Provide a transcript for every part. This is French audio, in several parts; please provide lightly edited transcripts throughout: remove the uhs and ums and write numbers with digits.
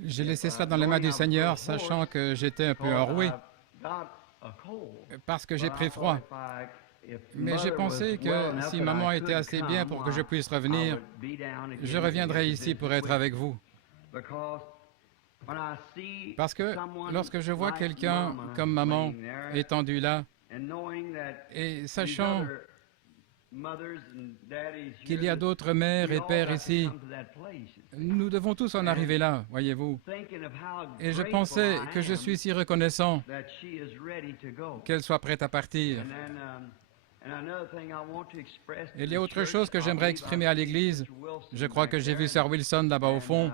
J'ai laissé cela dans les mains du Seigneur, sachant que j'étais un peu enroué, parce que j'ai pris froid. Mais j'ai pensé que si maman était assez bien pour que je puisse revenir, je reviendrai ici pour être avec vous. Parce que lorsque je vois quelqu'un comme maman étendu là, et sachant qu'il y a d'autres mères et pères ici, nous devons tous en arriver là, voyez-vous. Et je pensais que je suis si reconnaissant qu'elle soit prête à partir. Il y a autre chose que j'aimerais exprimer à l'Église. Je crois que j'ai vu Sir Wilson là-bas au fond.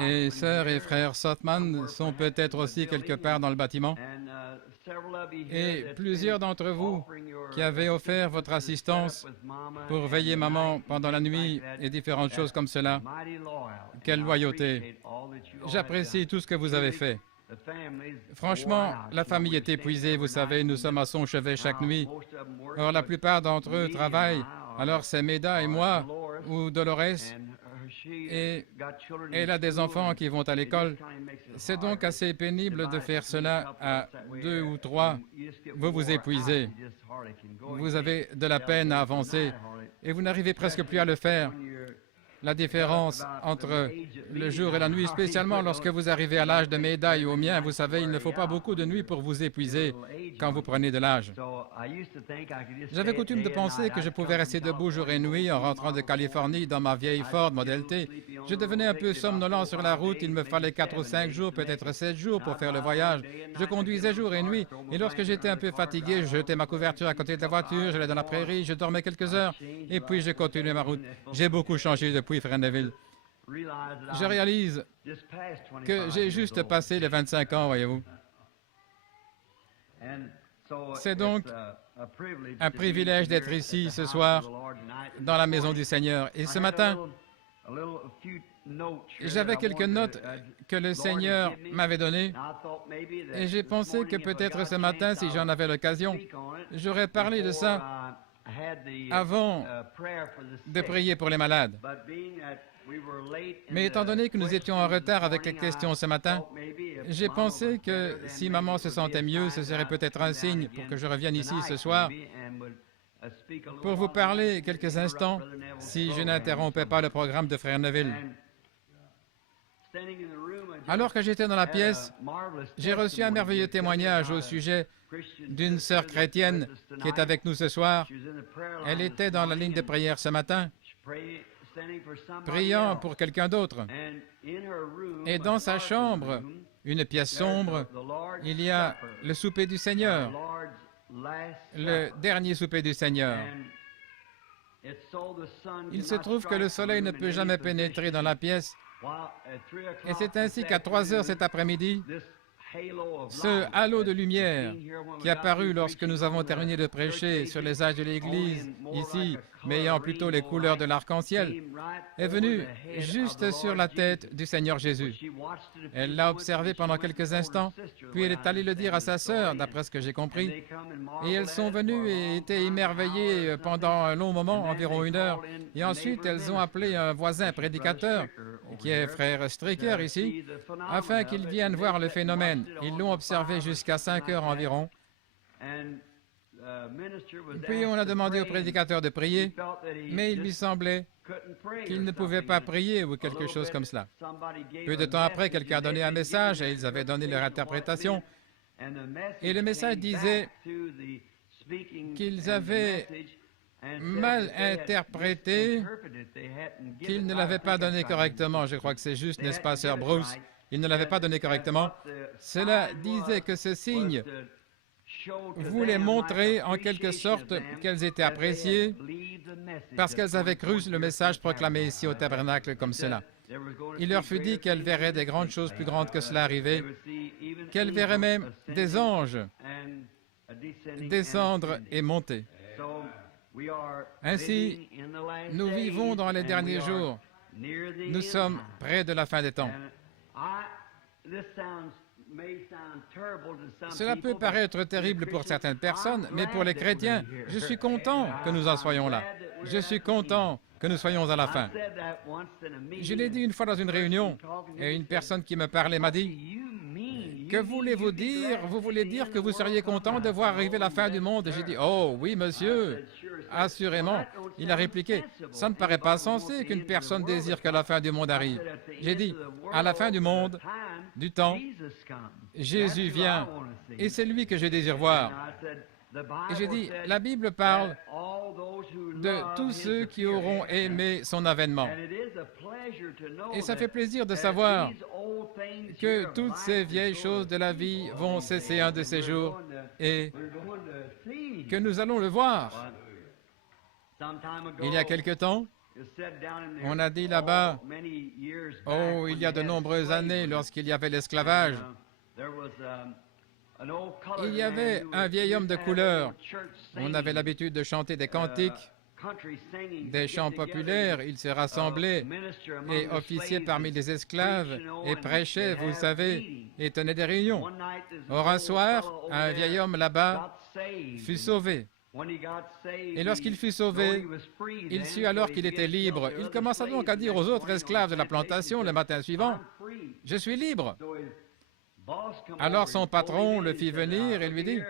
Et sœurs et frères Sotman sont peut-être aussi quelque part dans le bâtiment. Et plusieurs d'entre vous qui avez offert votre assistance pour veiller maman pendant la nuit et différentes choses comme cela. Quelle loyauté! J'apprécie tout ce que vous avez fait. Franchement, la famille est épuisée, vous savez, nous sommes à son chevet chaque nuit. Or, la plupart d'entre eux travaillent. Alors, c'est Meda et moi, ou Dolores, et elle a des enfants qui vont à l'école. C'est donc assez pénible de faire cela à 2 ou 3. Vous vous épuisez. Vous avez de la peine à avancer et vous n'arrivez presque plus à le faire. La différence entre le jour et la nuit, spécialement lorsque vous arrivez à l'âge de Meda et au mien, vous savez, il ne faut pas beaucoup de nuits pour vous épuiser quand vous prenez de l'âge. J'avais coutume de penser que je pouvais rester debout jour et nuit en rentrant de Californie dans ma vieille Ford Model T. Je devenais un peu somnolent sur la route, il me fallait 4 ou 5 jours, peut-être 7 jours pour faire le voyage. Je conduisais jour et nuit, et lorsque j'étais un peu fatigué, je jetais ma couverture à côté de la voiture, j'allais dans la prairie, je dormais quelques heures, et puis je continuais ma route. J'ai beaucoup changé depuis Frère Neville. Je réalise que j'ai juste passé les 25 ans, voyez-vous. C'est donc un privilège d'être ici ce soir, dans la maison du Seigneur. Et ce matin, j'avais quelques notes que le Seigneur m'avait données, et j'ai pensé que peut-être ce matin, si j'en avais l'occasion, j'aurais parlé de ça avant de prier pour les malades. Mais étant donné que nous étions en retard avec les questions ce matin, j'ai pensé que si maman se sentait mieux, ce serait peut-être un signe pour que je revienne ici ce soir pour vous parler quelques instants, si je n'interrompais pas le programme de Frère Neville. Alors que j'étais dans la pièce, j'ai reçu un merveilleux témoignage au sujet d'une sœur chrétienne qui est avec nous ce soir. Elle était dans la ligne de prière ce matin, priant pour quelqu'un d'autre. Et dans sa chambre, une pièce sombre, il y a le souper du Seigneur, le dernier souper du Seigneur. Il se trouve que le soleil ne peut jamais pénétrer dans la pièce, et c'est ainsi qu'à 3 heures cet après-midi, ce halo de lumière qui est apparu lorsque nous avons terminé de prêcher sur les âges de l'Église, ici, mais ayant plutôt les couleurs de l'arc-en-ciel, est venu juste sur la tête du Seigneur Jésus. Elle l'a observé pendant quelques instants, puis elle est allée le dire à sa sœur, d'après ce que j'ai compris, et elles sont venues et étaient émerveillées pendant un long moment, environ 1 heure, et ensuite elles ont appelé un voisin prédicateur, qui est frère Stricker ici, afin qu'il vienne voir le phénomène. Ils l'ont observé jusqu'à 5 heures environ. Puis on a demandé au prédicateur de prier, mais il lui semblait qu'il ne pouvait pas prier ou quelque chose comme cela. Peu de temps après, quelqu'un a donné un message et ils avaient donné leur interprétation. Et le message disait qu'ils avaient mal interprété, qu'ils ne l'avaient pas donné correctement. Je crois que c'est juste, n'est-ce pas, Sir Bruce? Ils ne l'avaient pas donné correctement. Cela disait que ce signe voulait montrer en quelque sorte qu'elles étaient appréciées parce qu'elles avaient cru le message proclamé ici au tabernacle comme cela. Il leur fut dit qu'elles verraient des grandes choses plus grandes que cela arriver, qu'elles verraient même des anges descendre et monter. Ainsi, nous vivons dans les derniers jours. Nous sommes près de la fin des temps. Cela peut paraître terrible pour certaines personnes, mais pour les chrétiens, je suis content que nous en soyons là. Je suis content que nous soyons à la fin. Je l'ai dit une fois dans une réunion, et une personne qui me parlait m'a dit, « Que voulez-vous dire? Vous voulez dire que vous seriez content de voir arriver la fin du monde? » Et j'ai dit, « Oh, oui, monsieur, assurément. » Il a répliqué, « Ça ne paraît pas sensé qu'une personne désire que la fin du monde arrive. » J'ai dit, « À la fin du monde, du temps, Jésus vient, et c'est lui que je désire voir. » Et j'ai dit, la Bible parle de tous ceux qui auront aimé son avènement. Et ça fait plaisir de savoir que toutes ces vieilles choses de la vie vont cesser un de ces jours et que nous allons le voir. Il y a quelque temps, on a dit là-bas, oh, il y a de nombreuses années, lorsqu'il y avait l'esclavage, il y avait un vieil homme de couleur. On avait l'habitude de chanter des cantiques, des chants populaires. Il se rassemblait et officiait parmi les esclaves et prêchait, vous savez, et tenait des réunions. Or, un soir, un vieil homme là-bas fut sauvé. Et lorsqu'il fut sauvé, il sut alors qu'il était libre. Il commença donc à dire aux autres esclaves de la plantation le matin suivant, « Je suis libre. » Alors son patron le fit venir et lui dit,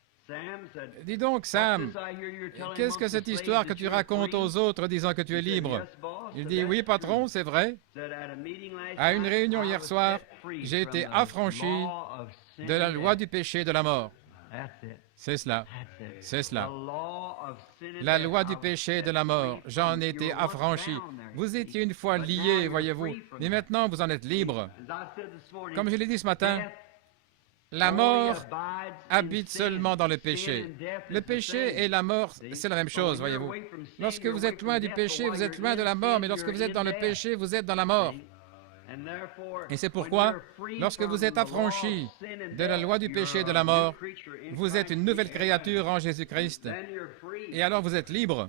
« Dis donc, Sam, qu'est-ce que cette histoire que tu racontes aux autres disant que tu es libre? » Il dit, « Oui, patron, c'est vrai. À une réunion hier soir, j'ai été affranchi de la loi du péché et de la mort. » C'est cela. C'est cela. La loi du péché et de la mort. J'en ai été affranchi. Vous étiez une fois liés, voyez-vous, mais maintenant vous en êtes libre. Comme je l'ai dit ce matin, la mort habite seulement dans le péché. Le péché et la mort, c'est la même chose, voyez-vous. Lorsque vous êtes loin du péché, vous êtes loin de la mort, mais lorsque vous êtes dans le péché, vous êtes dans la mort. Et c'est pourquoi, lorsque vous êtes affranchi de la loi du péché et de la mort, vous êtes une nouvelle créature en Jésus-Christ. Et alors vous êtes libre.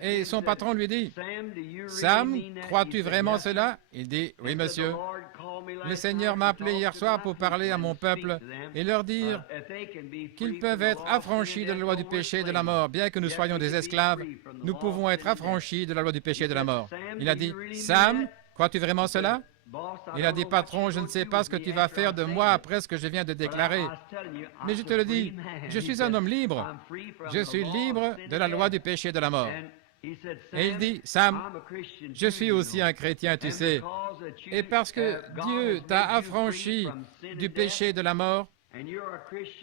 Et son patron lui dit, « Sam, crois-tu vraiment cela? » Il dit, « Oui, monsieur. Le Seigneur m'a appelé hier soir pour parler à mon peuple et leur dire qu'ils peuvent être affranchis de la loi du péché et de la mort. Bien que nous soyons des esclaves, nous pouvons être affranchis de la loi du péché et de la mort. » Il a dit, « Sam, crois-tu vraiment cela? » Il a dit, « Patron, je ne sais pas ce que tu vas faire de moi après ce que je viens de déclarer. Mais je te le dis, je suis un homme libre. Je suis libre de la loi du péché et de la mort. » Et il dit, « Sam, je suis aussi un chrétien, tu sais. Et parce que Dieu t'a affranchi du péché et de la mort,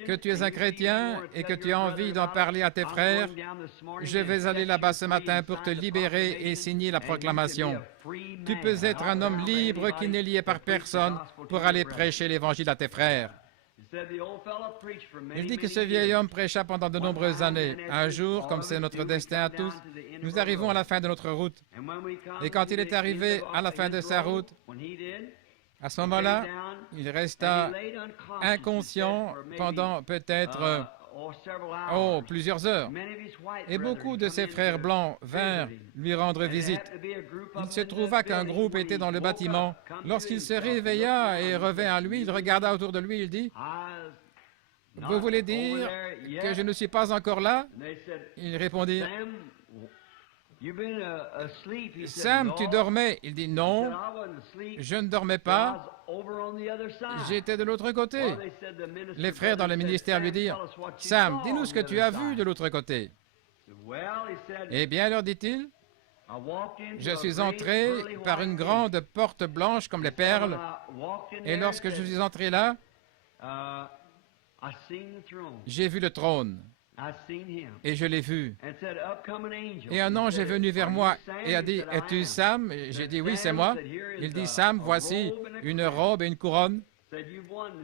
que tu es un chrétien et que tu as envie d'en parler à tes frères, je vais aller là-bas ce matin pour te libérer et signer la proclamation. Tu peux être un homme libre qui n'est lié par personne pour aller prêcher l'Évangile à tes frères. » Il dit que ce vieil homme prêcha pendant de nombreuses années. Un jour, comme c'est notre destin à tous, nous arrivons à la fin de notre route. Et quand il est arrivé à la fin de sa route, à ce moment-là, il resta inconscient pendant peut-être plusieurs heures. Et beaucoup de ses frères blancs vinrent lui rendre visite. Il se trouva qu'un groupe était dans le bâtiment. Lorsqu'il se réveilla et revint à lui, il regarda autour de lui, il dit, « Vous voulez dire que je ne suis pas encore là? » Il répondit, « Sam, tu dormais? » Il dit, « Non, je ne dormais pas. J'étais de l'autre côté. » Les frères dans le ministère lui dirent, « Sam, dis-nous ce que tu as vu de l'autre côté. » Eh bien, leur dit-il, « Je suis entré par une grande porte blanche comme les perles, et lorsque je suis entré là, j'ai vu le trône. Et je l'ai vu. Et un ange est venu vers moi et a dit, « Es-tu Sam? » J'ai dit, « Oui, c'est moi. » Il dit, « Sam, voici une robe et une couronne.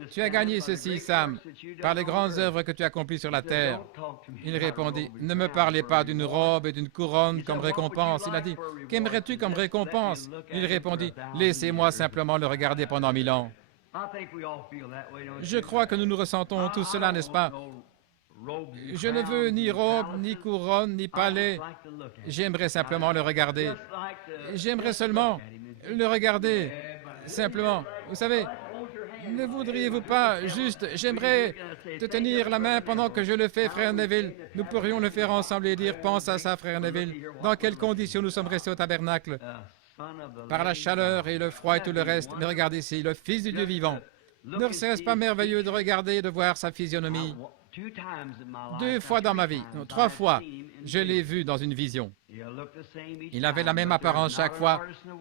Tu as gagné ceci, Sam, par les grandes œuvres que tu as accomplies sur la terre. » Il répondit, « Ne me parlez pas d'une robe et d'une couronne comme récompense. » Il a dit, « Qu'aimerais-tu comme récompense? » Il répondit, « Laissez-moi simplement le regarder pendant 1000 ans. » Je crois que nous nous ressentons tout cela, n'est-ce pas? Je ne veux ni robe, ni couronne, ni palais. J'aimerais simplement le regarder. J'aimerais seulement le regarder, simplement. Vous savez, Ne voudriez-vous pas juste, j'aimerais te tenir la main pendant que je le fais, frère Neville. Nous pourrions le faire ensemble et dire, pense à ça, frère Neville. Dans quelles conditions nous sommes restés au tabernacle? Par la chaleur et le froid et tout le reste. Mais regardez ici, le Fils du Dieu vivant. Ne serait-ce pas merveilleux de regarder et de voir sa physionomie? 2 fois dans ma vie, non, 3 fois, je l'ai vu dans une vision. Il avait la même apparence chaque fois,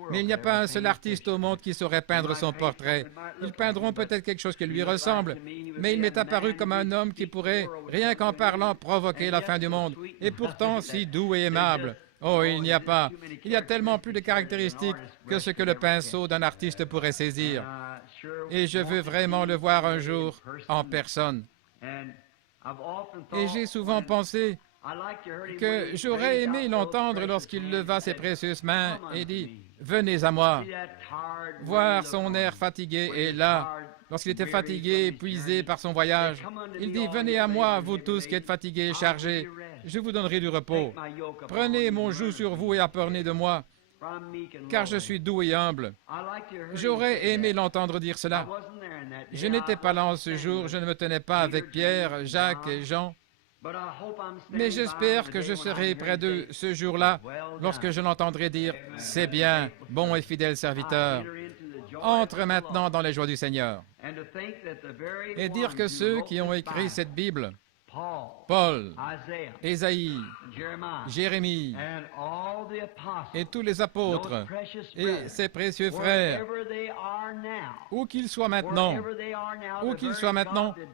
mais il n'y a pas un seul artiste au monde qui saurait peindre son portrait. Ils peindront peut-être quelque chose qui lui ressemble, mais il m'est apparu comme un homme qui pourrait, rien qu'en parlant, provoquer la fin du monde, et pourtant si doux et aimable. Oh, il n'y a pas. Il y a tellement plus de caractéristiques que ce que le pinceau d'un artiste pourrait saisir. Et je veux vraiment le voir un jour en personne. Et j'ai souvent pensé que j'aurais aimé l'entendre lorsqu'il leva ses précieuses mains et dit « Venez à moi ». Voir son air fatigué et là, lorsqu'il était fatigué, épuisé par son voyage, il dit « Venez à moi, vous tous qui êtes fatigués et chargés, je vous donnerai du repos. Prenez mon joug sur vous et apprenez de moi, car je suis doux et humble. » J'aurais aimé l'entendre dire cela. Je n'étais pas là en ce jour, je ne me tenais pas avec Pierre, Jacques et Jean, mais j'espère que je serai près d'eux ce jour-là, lorsque je l'entendrai dire « C'est bien, bon et fidèle serviteur, entre maintenant dans les joies du Seigneur. » Et dire que ceux qui ont écrit cette Bible, Paul, Ésaïe, Jérémie et tous les apôtres et ses précieux frères, où qu'ils soient maintenant,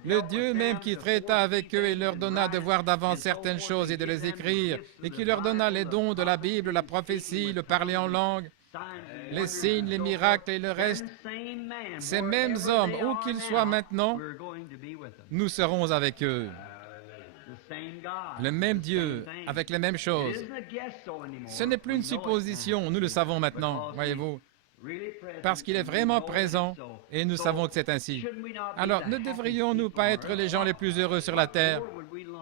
le Dieu même qui traita avec eux et leur donna de voir d'avance certaines choses et de les écrire, et qui leur donna les dons de la Bible, la prophétie, le parler en langue, les signes, les miracles et le reste, ces mêmes hommes, où qu'ils soient maintenant, nous serons avec eux. Le même Dieu, avec les mêmes choses. Ce n'est plus une supposition, nous le savons maintenant, voyez-vous, parce qu'il est vraiment présent et nous savons que c'est ainsi. Alors, ne devrions-nous pas être les gens les plus heureux sur la terre?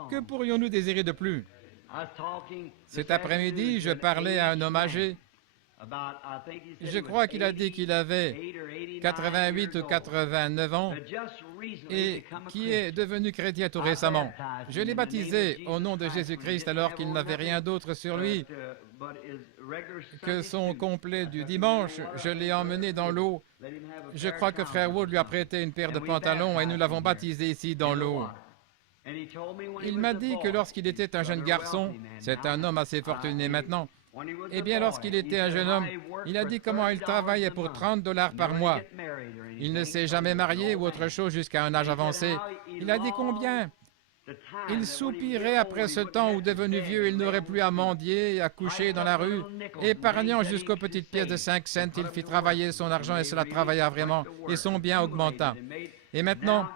Que pourrions-nous désirer de plus? Cet après-midi, je parlais à un homme âgé. Je crois qu'il a dit qu'il avait 88 ou 89 ans et qui est devenu chrétien tout récemment. Je l'ai baptisé au nom de Jésus-Christ alors qu'il n'avait rien d'autre sur lui que son complet du dimanche. Je l'ai emmené dans l'eau. Je crois que Frère Wood lui a prêté une paire de pantalons et nous l'avons baptisé ici dans l'eau. Il m'a dit que lorsqu'il était un jeune garçon, c'est un homme assez fortuné maintenant, eh bien, lorsqu'il était un jeune homme, il a dit comment il travaillait pour $30 par mois. Il ne s'est jamais marié ou autre chose jusqu'à un âge avancé. Il a dit combien il soupirait après ce temps où, devenu vieux, il n'aurait plus à mendier et à coucher dans la rue. Épargnant jusqu'aux petites pièces de 5 cents, il fit travailler son argent et cela travailla vraiment, et son bien augmenta. Et maintenant,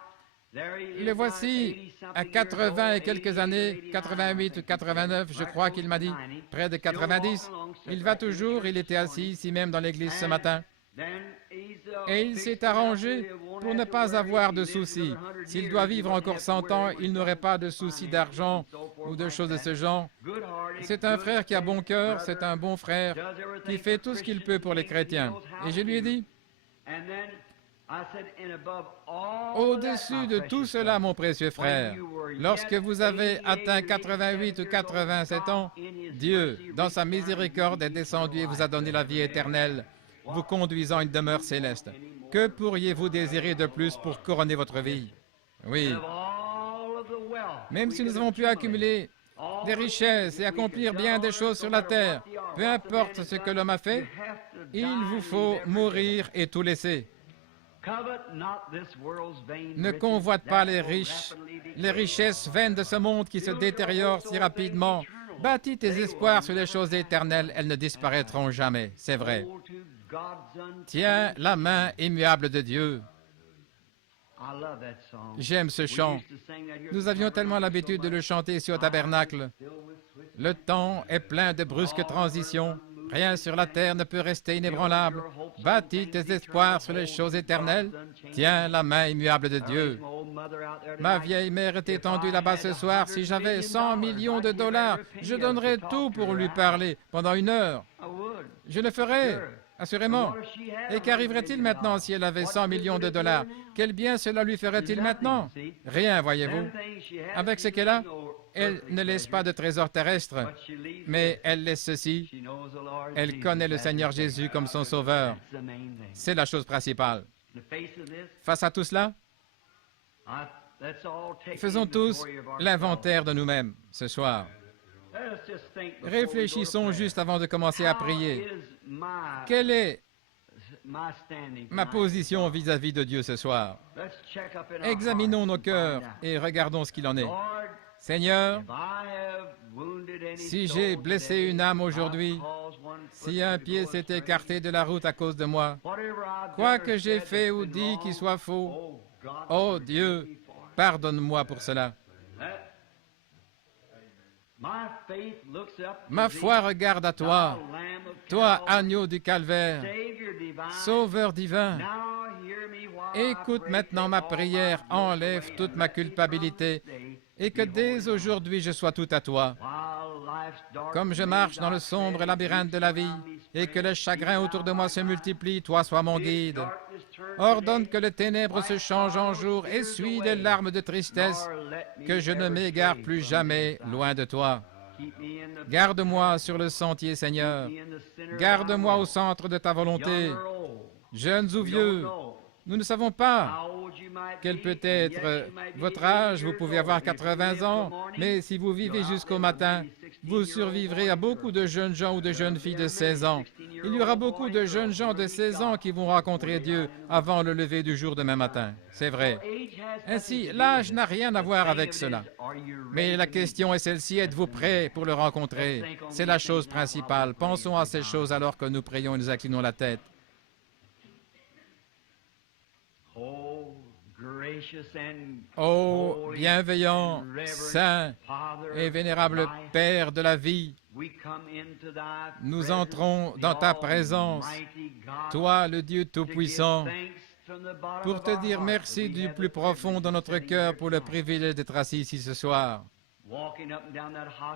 le voici à 80 et quelques années, 88 ou 89, je crois qu'il m'a dit, près de 90. Il va toujours, il était assis ici même dans l'église ce matin. Et il s'est arrangé pour ne pas avoir de soucis. S'il doit vivre encore 100 ans, il n'aurait pas de soucis d'argent ou de choses de ce genre. C'est un frère qui a bon cœur, c'est un bon frère qui fait tout ce qu'il peut pour les chrétiens. Et je lui ai dit, au-dessus de tout cela, mon précieux frère, lorsque vous avez atteint 88 ou 87 ans, Dieu, dans sa miséricorde, est descendu et vous a donné la vie éternelle, vous conduisant à une demeure céleste. Que pourriez-vous désirer de plus pour couronner votre vie? Oui. Même si nous avons pu accumuler des richesses et accomplir bien des choses sur la terre, peu importe ce que l'homme a fait, il vous faut mourir et tout laisser. Ne convoite pas les richesses vaines de ce monde qui se détériorent si rapidement. Bâtis tes espoirs sur les choses éternelles, elles ne disparaîtront jamais, c'est vrai. Tiens la main immuable de Dieu. J'aime ce chant. Nous avions tellement l'habitude de le chanter ici au tabernacle. Le temps est plein de brusques transitions. Rien sur la terre ne peut rester inébranlable. Bâtis tes espoirs sur les choses éternelles. Tiens la main immuable de Dieu. Ma vieille mère est étendue là-bas ce soir. Si j'avais 100 millions de dollars, je donnerais tout pour lui parler pendant 1 heure. Je le ferai, assurément. Et qu'arriverait-il maintenant si elle avait 100 millions de dollars? Quel bien cela lui ferait-il maintenant? Rien, voyez-vous. Avec ce qu'elle a, elle ne laisse pas de trésor terrestre, mais elle laisse ceci. Elle connaît le Seigneur Jésus comme son Sauveur. C'est la chose principale. Face à tout cela, faisons tous l'inventaire de nous-mêmes ce soir. Réfléchissons juste avant de commencer à prier. Quelle est ma position vis-à-vis de Dieu ce soir? Examinons nos cœurs et regardons ce qu'il en est. Seigneur, si j'ai blessé une âme aujourd'hui, si un pied s'est écarté de la route à cause de moi, quoi que j'ai fait ou dit qui soit faux, oh Dieu, pardonne-moi pour cela. Ma foi regarde à toi, toi, agneau du calvaire, Sauveur divin. Écoute maintenant ma prière, enlève toute ma culpabilité et que dès aujourd'hui je sois tout à toi. Comme je marche dans le sombre labyrinthe de la vie et que le chagrin autour de moi se multiplie, toi sois mon guide. Ordonne que les ténèbres se changent en jour, essuie les larmes de tristesse, que je ne m'égare plus jamais loin de toi. Garde-moi sur le sentier, Seigneur. Garde-moi au centre de ta volonté. Jeunes ou vieux, nous ne savons pas quel peut être votre âge. Vous pouvez avoir 80 ans, mais si vous vivez jusqu'au matin, vous survivrez à beaucoup de jeunes gens ou de jeunes filles de 16 ans. Il y aura beaucoup de jeunes gens de 16 ans qui vont rencontrer Dieu avant le lever du jour demain matin. C'est vrai. Ainsi, l'âge n'a rien à voir avec cela. Mais la question est celle-ci, êtes-vous prêt pour le rencontrer? C'est la chose principale. Pensons à ces choses alors que nous prions et nous inclinons la tête. Ô bienveillant, saint et vénérable Père de la vie, nous entrons dans ta présence, toi le Dieu Tout-Puissant, pour te dire merci du plus profond de notre cœur pour le privilège d'être assis ici ce soir.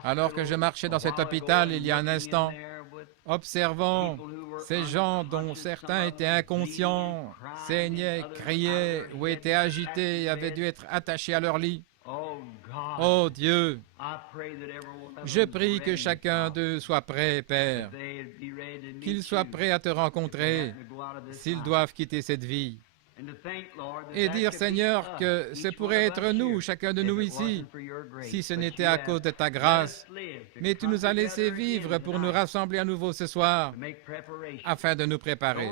Alors que je marchais dans cet hôpital il y a un instant, observant ces gens dont certains étaient inconscients, saignaient, criaient ou étaient agités et avaient dû être attachés à leur lit. Oh Dieu, je prie que chacun d'eux soit prêt, Père, qu'ils soient prêts à te rencontrer s'ils doivent quitter cette vie. Et dire, Seigneur, que ce pourrait être nous, chacun de nous ici, si ce n'était à cause de ta grâce. Mais tu nous as laissé vivre pour nous rassembler à nouveau ce soir, afin de nous préparer.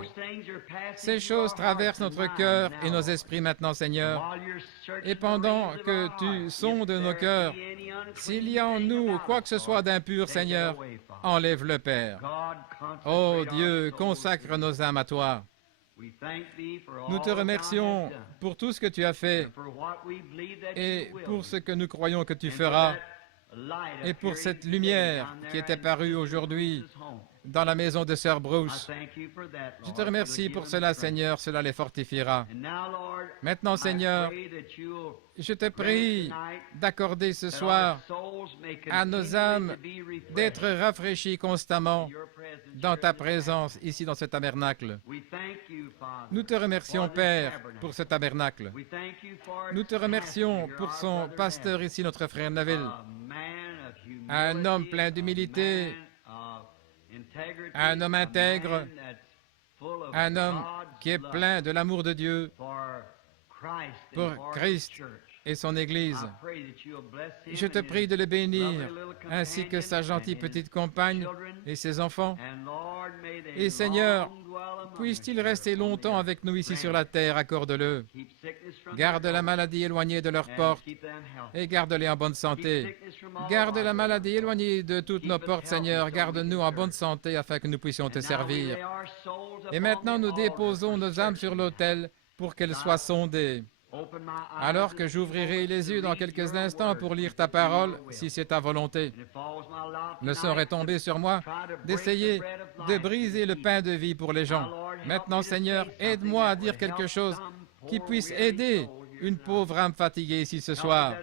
Ces choses traversent notre cœur et nos esprits maintenant, Seigneur. Et pendant que tu sondes nos cœurs, s'il y a en nous quoi que ce soit d'impur, Seigneur, enlève-le, Père. Oh Dieu, consacre nos âmes à toi. Nous te remercions pour tout ce que tu as fait et pour ce que nous croyons que tu feras et pour cette lumière qui est apparue aujourd'hui dans la maison de Sœur Bruce. Je te remercie pour cela, Seigneur, cela les fortifiera. Maintenant, Seigneur, je te prie d'accorder ce soir à nos âmes d'être rafraîchies constamment dans ta présence ici dans ce tabernacle. Nous te remercions, Père, pour ce tabernacle. Nous te remercions pour son pasteur ici, notre frère Neville, un homme plein d'humilité, un homme intègre, un homme qui est plein de l'amour de Dieu pour Christ et son Église. Je te prie de le bénir, ainsi que sa gentille petite compagne et ses enfants. Et Seigneur, puisse-t-il rester longtemps avec nous ici sur la terre, accorde-le. Garde la maladie éloignée de leurs portes et garde-les en bonne santé. Garde la maladie éloignée de toutes nos portes, Seigneur. Garde-nous en bonne santé afin que nous puissions te servir. Et maintenant, nous déposons nos âmes sur l'autel pour qu'elles soient sondées. Alors que j'ouvrirai les yeux dans quelques instants pour lire ta parole, si c'est ta volonté, ne saurait tomber sur moi d'essayer de briser le pain de vie pour les gens. Maintenant, Seigneur, aide-moi à dire quelque chose qui puisse aider une pauvre âme fatiguée ici ce soir.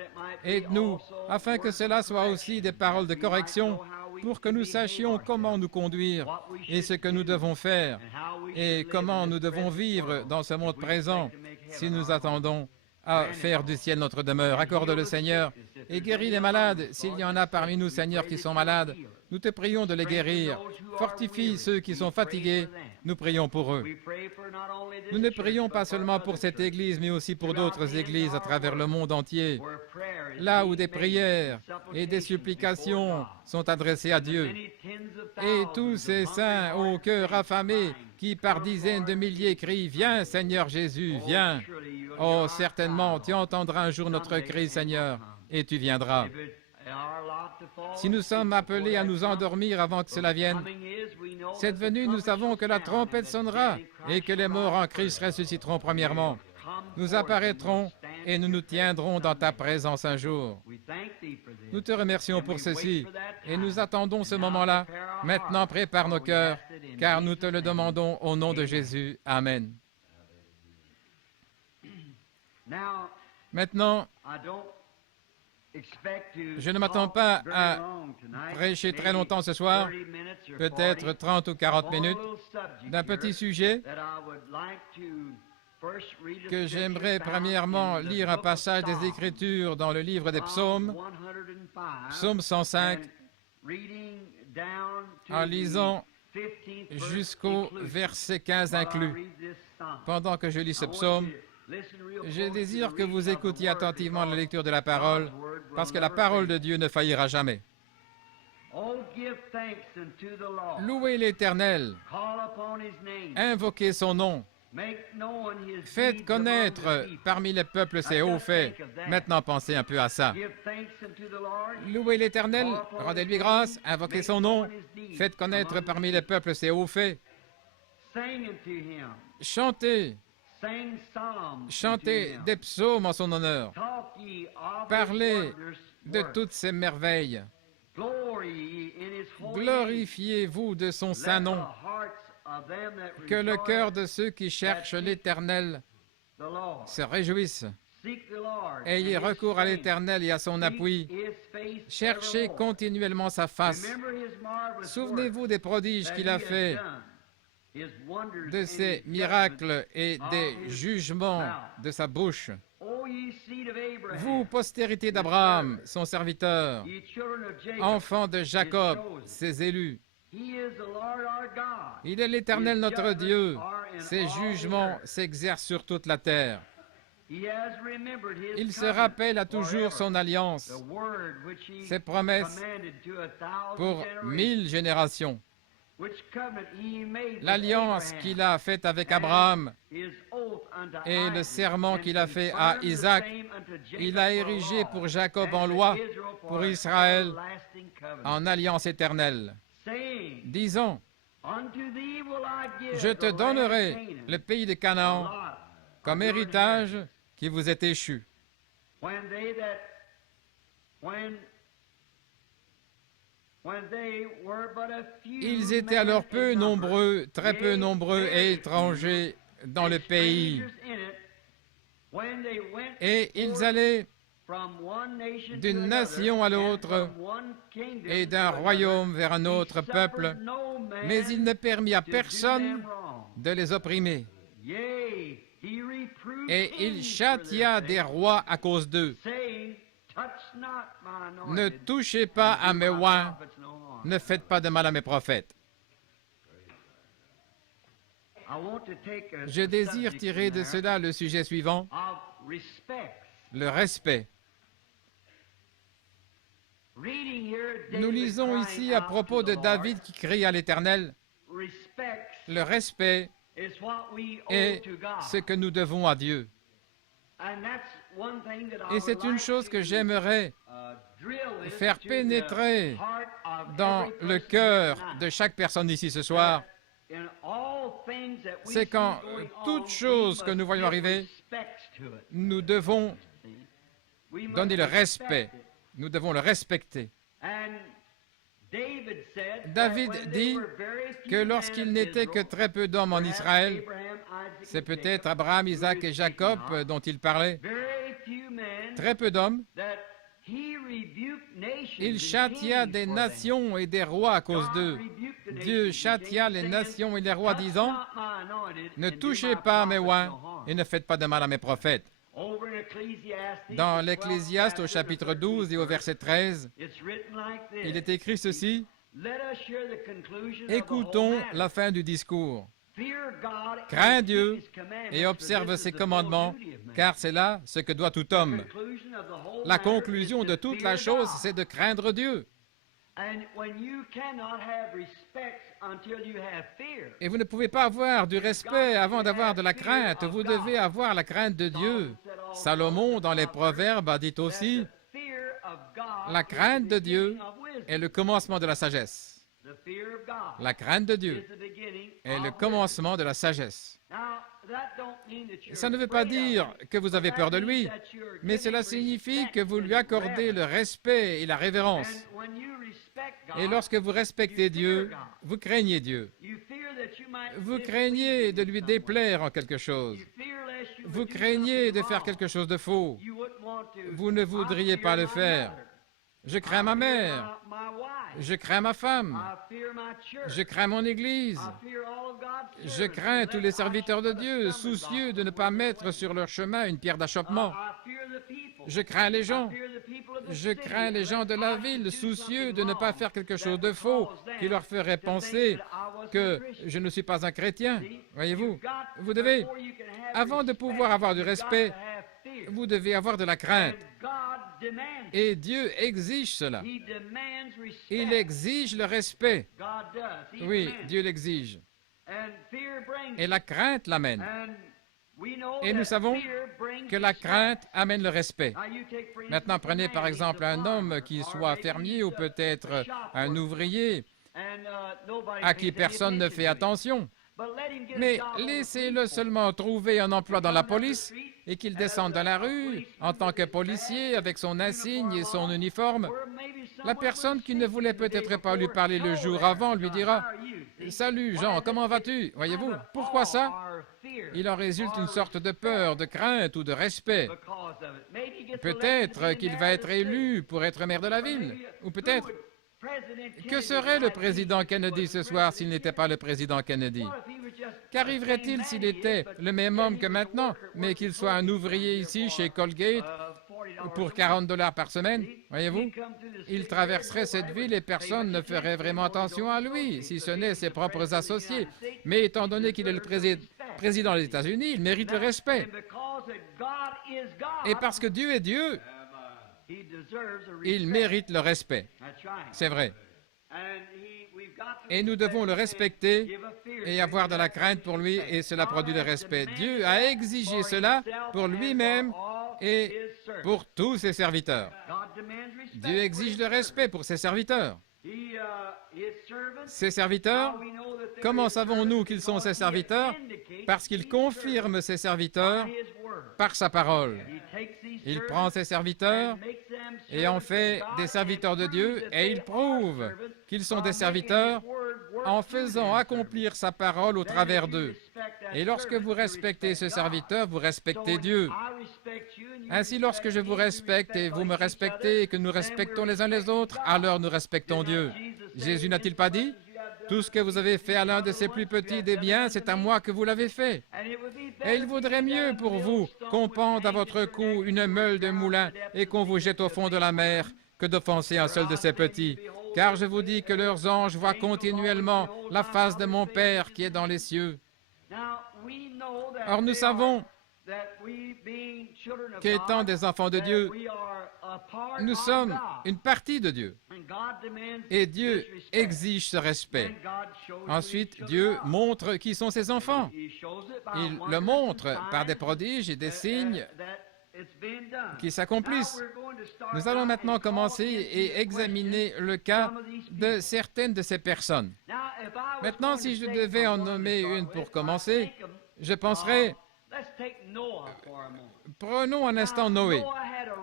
Aide-nous, afin que cela soit aussi des paroles de correction pour que nous sachions comment nous conduire et ce que nous devons faire et comment nous devons vivre dans ce monde présent si nous attendons à faire du ciel notre demeure. Accorde-le, Seigneur, et guéris les malades. S'il y en a parmi nous, Seigneur, qui sont malades, nous te prions de les guérir. Fortifie ceux qui sont fatigués, nous prions pour eux. Nous ne prions pas seulement pour cette Église, mais aussi pour d'autres églises à travers le monde entier, là où des prières et des supplications sont adressées à Dieu. Et tous ces saints au cœur affamé qui par dizaines de milliers crient « Viens, Seigneur Jésus, viens !» Oh, certainement, tu entendras un jour notre cri, Seigneur, et tu viendras. Si nous sommes appelés à nous endormir avant que cela vienne, cette venue, nous savons que la trompette sonnera et que les morts en Christ ressusciteront premièrement. Nous apparaîtrons et nous nous tiendrons dans ta présence un jour. Nous te remercions pour ceci et nous attendons ce moment-là. Maintenant, prépare nos cœurs, car nous te le demandons au nom de Jésus. Amen. Maintenant, je ne m'attends pas à prêcher très longtemps ce soir, peut-être 30 ou 40 minutes, d'un petit sujet que j'aimerais premièrement lire un passage des Écritures dans le livre des Psaumes, Psaume 105, en lisant jusqu'au verset 15 inclus. Pendant que je lis ce psaume, je désire que vous écoutiez attentivement la lecture de la parole, parce que la parole de Dieu ne faillira jamais. Louez l'Éternel, invoquez son nom, faites connaître parmi les peuples ses hauts faits. Maintenant, pensez un peu à ça. Louez l'Éternel, rendez-lui grâce, invoquez son nom, faites connaître parmi les peuples ses hauts faits. Chantez. Chantez des psaumes en son honneur. Parlez de toutes ses merveilles. Glorifiez-vous de son saint nom. Que le cœur de ceux qui cherchent l'Éternel se réjouisse. Ayez recours à l'Éternel et à son appui. Cherchez continuellement sa face. Souvenez-vous des prodiges qu'il a faits, de ses miracles et des jugements de sa bouche. Vous, postérité d'Abraham, son serviteur, enfants de Jacob, ses élus, il est l'Éternel notre Dieu, ses jugements s'exercent sur toute la terre. Il se rappelle à toujours son alliance, ses promesses pour 1000 générations. L'alliance qu'il a faite avec Abraham et le serment qu'il a fait à Isaac, il a érigé pour Jacob en loi, pour Israël en alliance éternelle, disant, « Je te donnerai le pays de Canaan comme héritage qui vous est échu. » Ils étaient alors peu nombreux, très peu nombreux et étrangers dans le pays. Et ils allaient d'une nation à l'autre et d'un royaume vers un autre peuple, mais il ne permit à personne de les opprimer. Et il châtia des rois à cause d'eux. Ne touchez pas à mes oins, ne faites pas de mal à mes prophètes. Je désire tirer de cela le sujet suivant, le respect. Nous lisons ici à propos de David qui crie à l'Éternel, le respect est ce que nous devons à Dieu. Et c'est une chose que j'aimerais faire pénétrer dans le cœur de chaque personne ici ce soir. C'est qu'en toute chose que nous voyons arriver, nous devons donner le respect. Nous devons le respecter. David dit que lorsqu'il n'était que très peu d'hommes en Israël, c'est peut-être Abraham, Isaac et Jacob dont il parlait, très peu d'hommes Il châtia des nations et des rois à cause d'eux. Dieu châtia les nations et les rois, disant, « Ne touchez pas à mes oints et ne faites pas de mal à mes prophètes. » Dans l'Ecclésiaste au chapitre 12 et au verset 13, il est écrit ceci, « Écoutons la fin du discours. Crains Dieu et observe ses commandements, car c'est là ce que doit tout homme. » La conclusion de toute la chose, c'est de craindre Dieu. Et vous ne pouvez pas avoir du respect avant d'avoir de la crainte. Vous devez avoir la crainte de Dieu. Salomon, dans les Proverbes, a dit aussi, « La crainte de Dieu est le commencement de la sagesse. » La crainte de Dieu est le commencement de la sagesse. Ça ne veut pas dire que vous avez peur de lui, mais cela signifie que vous lui accordez le respect et la révérence. Et lorsque vous respectez Dieu, vous craignez Dieu. Vous craignez de lui déplaire en quelque chose. Vous craignez de faire quelque chose de faux. Vous ne voudriez pas le faire. Je crains ma mère. Je crains ma femme. Je crains mon Église. Je crains tous les serviteurs de Dieu, soucieux de ne pas mettre sur leur chemin une pierre d'achoppement. Je crains les gens. Je crains les gens de la ville, soucieux de ne pas faire quelque chose de faux qui leur ferait penser que je ne suis pas un chrétien. Voyez-vous, vous devez, avant de pouvoir avoir du respect, vous devez avoir de la crainte. Et Dieu exige cela. Il exige le respect. Oui, Dieu l'exige. Et la crainte l'amène. Et nous savons que la crainte amène le respect. Maintenant, prenez par exemple un homme qui soit fermier ou peut-être un ouvrier à qui personne ne fait attention. Mais laissez-le seulement trouver un emploi dans la police et qu'il descende dans la rue en tant que policier avec son insigne et son uniforme. La personne qui ne voulait peut-être pas lui parler le jour avant lui dira « Salut Jean, comment vas-tu » Voyez-vous, pourquoi ça? Il en résulte une sorte de peur, de crainte ou de respect. Peut-être qu'il va être élu pour être maire de la ville, ou peut-être... Que serait le président Kennedy ce soir s'il n'était pas le président Kennedy? Qu'arriverait-il s'il était le même homme que maintenant, mais qu'il soit un ouvrier ici chez Colgate pour 40 $ par semaine? Voyez-vous? Il traverserait cette ville et personne ne ferait vraiment attention à lui, si ce n'est ses propres associés. Mais étant donné qu'il est le président des États-Unis, il mérite le respect. Et parce que Dieu est Dieu, il mérite le respect. C'est vrai. Et nous devons le respecter et avoir de la crainte pour lui, et cela produit le respect. Dieu a exigé cela pour lui-même et pour tous ses serviteurs. Dieu exige le respect pour ses serviteurs. Ses serviteurs, comment savons-nous qu'ils sont ses serviteurs? Parce qu'il confirme ses serviteurs par sa parole. Il prend ses serviteurs et en fait des serviteurs de Dieu, et il prouve qu'ils sont des serviteurs en faisant accomplir sa parole au travers d'eux. Et lorsque vous respectez ce serviteur, vous respectez Dieu. Ainsi, lorsque je vous respecte et vous me respectez et que nous respectons les uns les autres, alors nous respectons Dieu. Jésus n'a-t-il pas dit? Tout ce que vous avez fait à l'un de ces plus petits des biens, c'est à moi que vous l'avez fait. Et il vaudrait mieux pour vous qu'on pende à votre cou une meule de moulin et qu'on vous jette au fond de la mer que d'offenser un seul de ces petits. Car je vous dis que leurs anges voient continuellement la face de mon Père qui est dans les cieux. Or, nous savons qu'étant des enfants de Dieu, nous sommes une partie de Dieu. Et Dieu exige ce respect. Ensuite, Dieu montre qui sont ses enfants. Il le montre par des prodiges et des signes qui s'accomplissent. Nous allons maintenant commencer et examiner le cas de certaines de ces personnes. Maintenant, si je devais en nommer une pour commencer, je penserais... Prenons un instant Noé.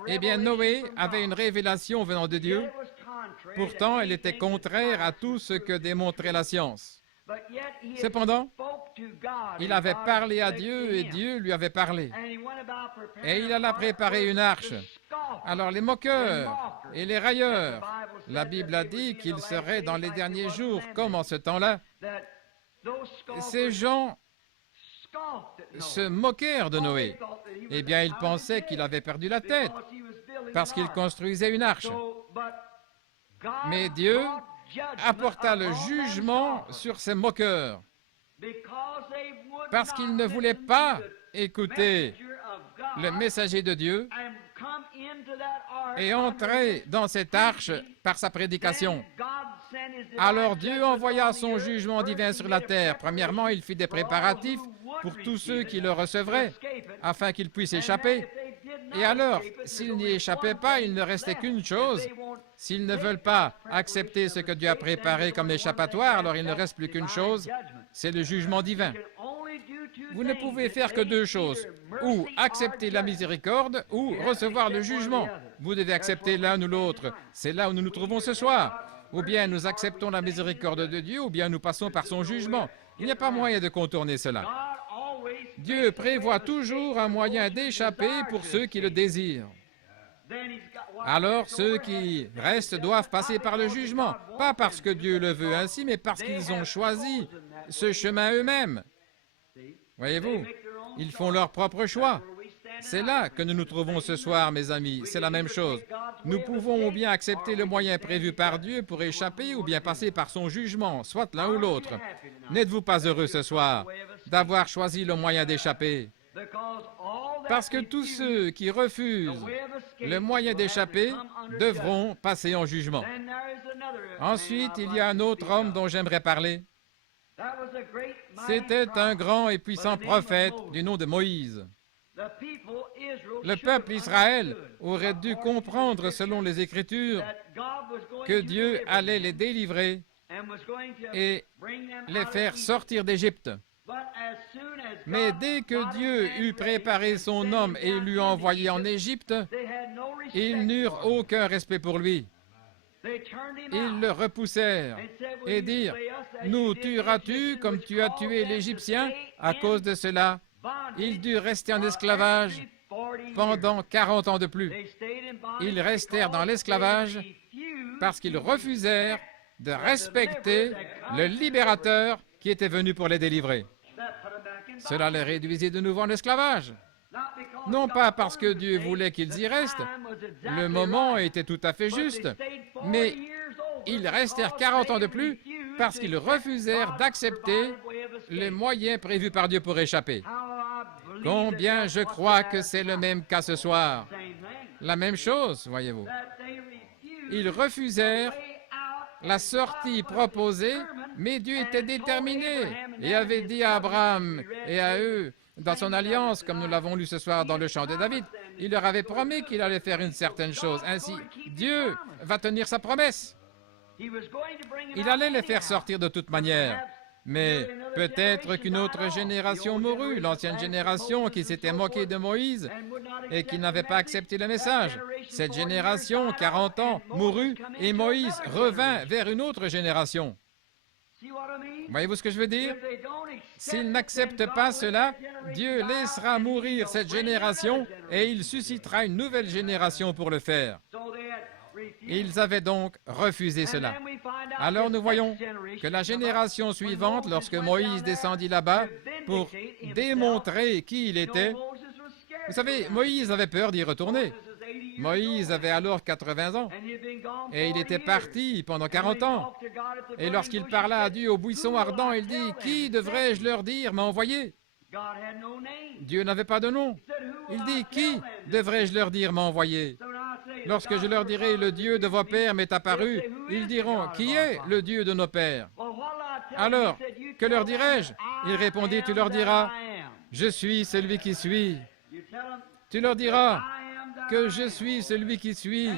Eh bien, Noé avait une révélation venant de Dieu. Pourtant, elle était contraire à tout ce que démontrait la science. Cependant, il avait parlé à Dieu et Dieu lui avait parlé. Et il alla préparer une arche Alors les moqueurs et les railleurs, la Bible a dit qu'ils seraient dans les derniers jours, comme en ce temps-là. Ces gens se moquèrent de Noé. Eh bien, ils pensaient qu'il avait perdu la tête parce qu'il construisait une arche. Mais Dieu apporta le jugement sur ces moqueurs parce qu'ils ne voulaient pas écouter le messager de Dieu et entrer dans cette arche par sa prédication. Alors Dieu envoya son jugement divin sur la terre. Premièrement, il fit des préparatifs pour tous ceux qui le recevraient, afin qu'ils puissent échapper. Et alors, s'ils n'y échappaient pas, il ne restait qu'une chose. S'ils ne veulent pas accepter ce que Dieu a préparé comme échappatoire, alors il ne reste plus qu'une chose, c'est le jugement divin. Vous ne pouvez faire que deux choses, ou accepter la miséricorde, ou recevoir le jugement. Vous devez accepter l'un ou l'autre. C'est là où nous nous trouvons ce soir. Ou bien nous acceptons la miséricorde de Dieu, ou bien nous passons par son jugement. Il n'y a pas moyen de contourner cela. Dieu prévoit toujours un moyen d'échapper pour ceux qui le désirent. Alors, ceux qui restent doivent passer par le jugement, pas parce que Dieu le veut ainsi, mais parce qu'ils ont choisi ce chemin eux-mêmes. Voyez-vous, ils font leur propre choix. C'est là que nous nous trouvons ce soir, mes amis. C'est la même chose. Nous pouvons ou bien accepter le moyen prévu par Dieu pour échapper, ou bien passer par son jugement, soit l'un ou l'autre. N'êtes-vous pas heureux ce soir d'avoir choisi le moyen d'échapper? Parce que tous ceux qui refusent le moyen d'échapper devront passer en jugement. Ensuite, il y a un autre homme dont j'aimerais parler. C'était un grand et puissant prophète du nom de Moïse. Le peuple Israël aurait dû comprendre, selon les Écritures, que Dieu allait les délivrer et les faire sortir d'Égypte. Mais dès que Dieu eut préparé son homme et l'eut envoyé en Égypte, ils n'eurent aucun respect pour lui. Ils le repoussèrent et dirent, « Nous tueras-tu comme tu as tué l'Égyptien? » À cause de cela, il dut rester en esclavage pendant 40 ans de plus. Ils restèrent dans l'esclavage parce qu'ils refusèrent de respecter le libérateur qui était venu pour les délivrer. Cela les réduisit de nouveau en esclavage. Non pas parce que Dieu voulait qu'ils y restent, le moment était tout à fait juste, mais ils restèrent 40 ans de plus parce qu'ils refusèrent d'accepter les moyens prévus par Dieu pour échapper. Combien je crois que c'est le même cas ce soir. La même chose, voyez-vous. Ils refusèrent la sortie proposée, mais Dieu était déterminé et avait dit à Abraham et à eux, dans son alliance, comme nous l'avons lu ce soir dans le chant de David, il leur avait promis qu'il allait faire une certaine chose. Ainsi, Dieu va tenir sa promesse. Il allait les faire sortir de toute manière. Mais peut-être qu'une autre génération mourut, l'ancienne génération qui s'était moquée de Moïse et qui n'avait pas accepté le message. Cette génération, 40 ans, mourut et Moïse revint vers une autre génération. Voyez-vous ce que je veux dire? S'ils n'acceptent pas cela, Dieu laissera mourir cette génération et il suscitera une nouvelle génération pour le faire. Ils avaient donc refusé cela. Alors nous voyons que la génération suivante, lorsque Moïse descendit là-bas pour démontrer qui il était, vous savez, Moïse avait peur d'y retourner. Moïse avait alors 80 ans et il était parti pendant 40 ans. Et lorsqu'il parla à Dieu au buisson ardent, il dit, « Qui devrais-je leur dire m'a envoyé ?» Dieu n'avait pas de nom. Il dit, « Qui devrais-je leur dire m'a envoyé ?» Lorsque je leur dirai, « Le Dieu de vos pères m'est apparu », ils diront, « Qui est le Dieu de nos pères ?» Alors, que leur dirai-je? Il répondit, « Tu leur diras, « Je suis celui qui suis. » Tu leur diras que je suis celui qui suis.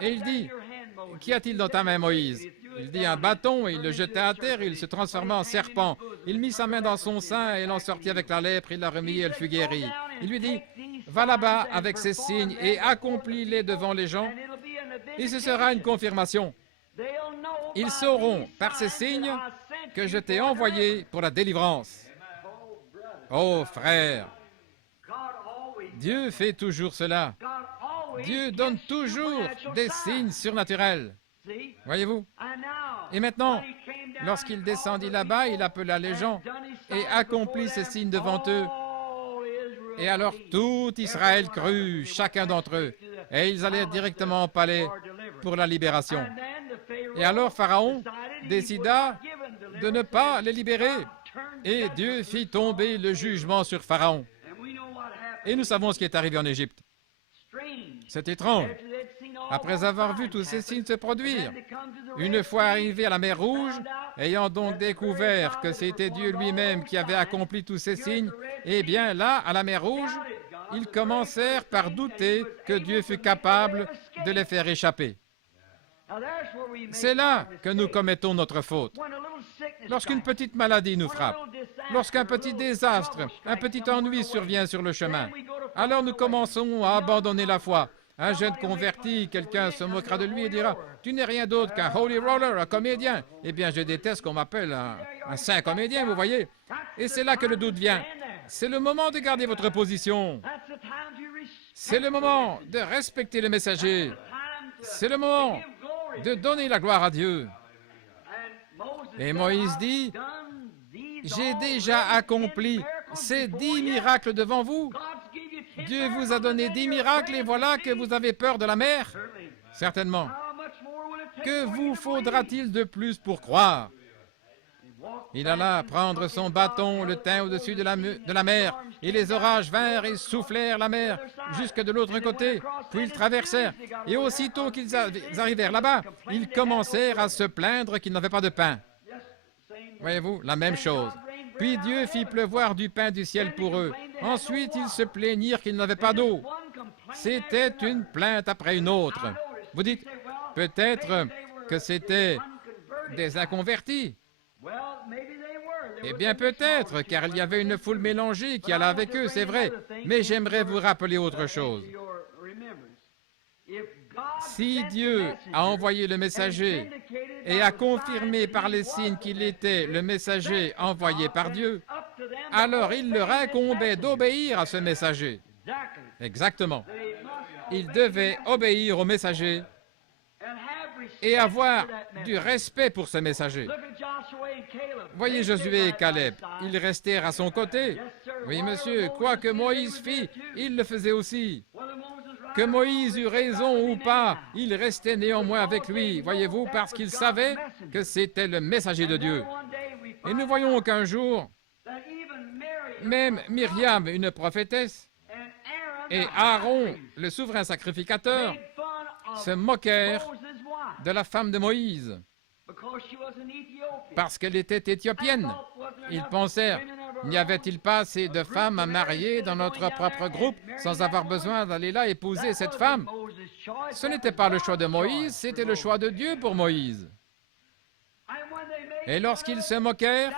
Et il dit, « Qu'y a-t-il dans ta main, Moïse ?» Il dit, « Un bâton. » Et il le jeta à terre et il se transforma en serpent. Il mit sa main dans son sein et il en sortit avec la lèpre. Il la remit et elle fut guérie. Il lui dit, « Va là-bas avec ces signes et accomplis-les devant les gens. Et ce sera une confirmation. Ils sauront par ces signes que je t'ai envoyé pour la délivrance. » Oh, frère, Dieu fait toujours cela. Dieu donne toujours des signes surnaturels. Voyez-vous? Et maintenant, lorsqu'il descendit là-bas, il appela les gens et accomplit ces signes devant eux. Et alors tout Israël crut, chacun d'entre eux, et ils allèrent directement au palais pour la libération. Et alors Pharaon décida de ne pas les libérer, et Dieu fit tomber le jugement sur Pharaon. Et nous savons ce qui est arrivé en Égypte. C'est étrange. Après avoir vu tous ces signes se produire, une fois arrivés à la mer Rouge, ayant donc découvert que c'était Dieu lui-même qui avait accompli tous ces signes, eh bien là, à la mer Rouge, ils commencèrent par douter que Dieu fût capable de les faire échapper. C'est là que nous commettons notre faute. Lorsqu'une petite maladie nous frappe, lorsqu'un petit désastre, un petit ennui survient sur le chemin, alors nous commençons à abandonner la foi. Un jeune converti, quelqu'un se moquera de lui et dira « Tu n'es rien d'autre qu'un holy roller, un comédien. » Eh bien, je déteste qu'on m'appelle un saint comédien, vous voyez. Et c'est là que le doute vient. C'est le moment de garder votre position. C'est le moment de respecter le messager. C'est le moment de donner la gloire à Dieu. Et Moïse dit « J'ai déjà accompli ces 10 miracles devant vous. Dieu vous a donné 10 miracles et voilà que vous avez peur de la mer. Certainement. Que vous faudra-t-il de plus pour croire? » Il alla prendre son bâton, le tint au-dessus de la mer, et les orages vinrent et soufflèrent la mer jusque de l'autre côté, puis ils traversèrent. Et aussitôt qu'ils arrivèrent là-bas, ils commencèrent à se plaindre qu'ils n'avaient pas de pain. Voyez-vous, la même chose. Puis Dieu fit pleuvoir du pain du ciel pour eux. Ensuite, ils se plaignirent qu'ils n'avaient pas d'eau. C'était une plainte après une autre. Vous dites, peut-être que c'était des inconvertis. Eh bien, peut-être, car il y avait une foule mélangée qui allait avec eux, c'est vrai. Mais j'aimerais vous rappeler autre chose. Si Dieu a envoyé le messager et a confirmé par les signes qu'il était le messager envoyé par Dieu, alors il leur incombait d'obéir à ce messager. Exactement. Ils devaient obéir au messager et avoir du respect pour ce messager. Voyez Josué et Caleb, ils restèrent à son côté. Oui, monsieur, quoi que Moïse fit, il le faisait aussi. Que Moïse eût raison ou pas, il restait néanmoins avec lui, voyez-vous, parce qu'il savait que c'était le messager de Dieu. Et nous voyons qu'un jour, même Myriam, une prophétesse, et Aaron, le souverain sacrificateur, se moquèrent de la femme de Moïse, parce qu'elle était éthiopienne. Ils pensèrent, n'y avait-il pas assez de femmes à marier dans notre propre groupe sans avoir besoin d'aller là épouser cette femme? Ce n'était pas le choix de Moïse, c'était le choix de Dieu pour Moïse. Et lorsqu'ils se moquèrent,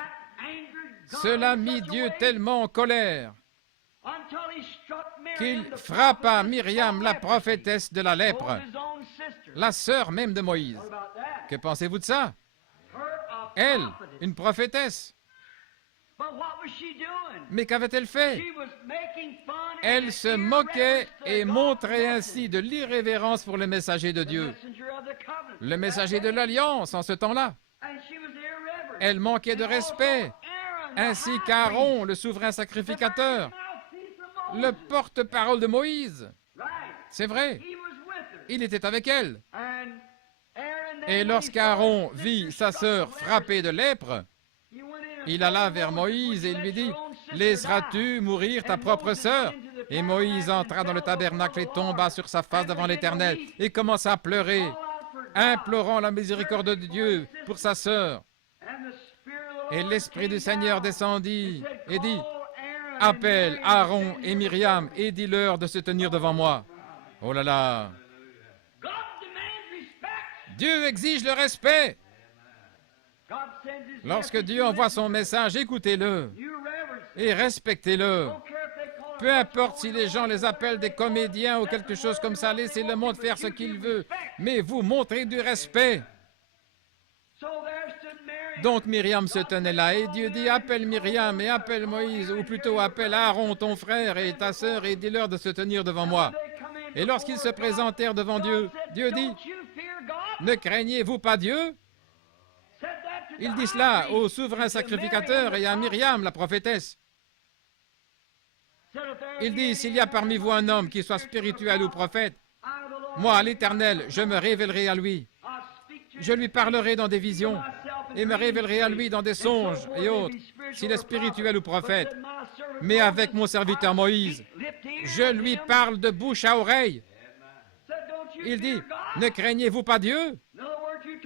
cela mit Dieu tellement en colère qu'il frappa Myriam, la prophétesse de la lèpre, la sœur même de Moïse. Que pensez-vous de ça? Elle, une prophétesse. Mais qu'avait-elle fait? Elle se moquait et montrait ainsi de l'irrévérence pour le messager de Dieu, le messager de l'Alliance en ce temps-là. Elle manquait de respect, ainsi qu'Aaron, le souverain sacrificateur, le porte-parole de Moïse. C'est vrai, il était avec elle. Et lorsqu'Aaron vit sa sœur frappée de lèpre, il alla vers Moïse et lui dit, « Laisseras-tu mourir ta propre sœur ?» Et Moïse entra dans le tabernacle et tomba sur sa face devant l'Éternel et commença à pleurer, implorant la miséricorde de Dieu pour sa sœur. Et l'Esprit du Seigneur descendit et dit, « Appelle Aaron et Myriam et dis-leur de se tenir devant moi. » Oh là là! Dieu exige le respect. Lorsque Dieu envoie son message, écoutez-le et respectez-le. Peu importe si les gens les appellent des comédiens ou quelque chose comme ça, laissez le monde faire ce qu'il veut, mais vous montrez du respect. Donc Myriam se tenait là et Dieu dit, appelle Myriam et appelle Moïse, ou plutôt appelle Aaron, ton frère et ta sœur, et dis-leur de se tenir devant moi. Et lorsqu'ils se présentèrent devant Dieu, Dieu dit, « Ne craignez-vous pas Dieu ?» Il dit cela au souverain sacrificateur et à Myriam, la prophétesse. Il dit, « S'il y a parmi vous un homme qui soit spirituel ou prophète, moi, l'Éternel, je me révélerai à lui. Je lui parlerai dans des visions et me révélerai à lui dans des songes et autres, s'il est spirituel ou prophète. Mais avec mon serviteur Moïse, je lui parle de bouche à oreille. » Il dit, « Ne craignez-vous pas Dieu ?»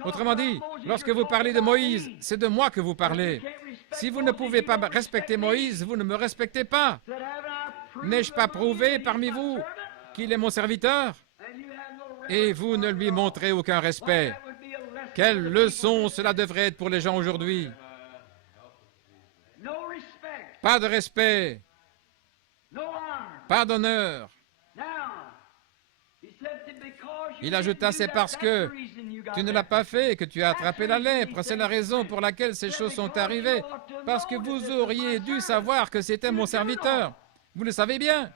Autrement dit, lorsque vous parlez de Moïse, c'est de moi que vous parlez. Si vous ne pouvez pas respecter Moïse, vous ne me respectez pas. N'ai-je pas prouvé parmi vous qu'il est mon serviteur? Et vous ne lui montrez aucun respect. Quelle leçon cela devrait être pour les gens aujourd'hui. Pas de respect, pas d'honneur. Il ajouta, c'est parce que tu ne l'as pas fait que tu as attrapé la lèpre. C'est la raison pour laquelle ces choses sont arrivées. Parce que vous auriez dû savoir que c'était mon serviteur. Vous le savez bien.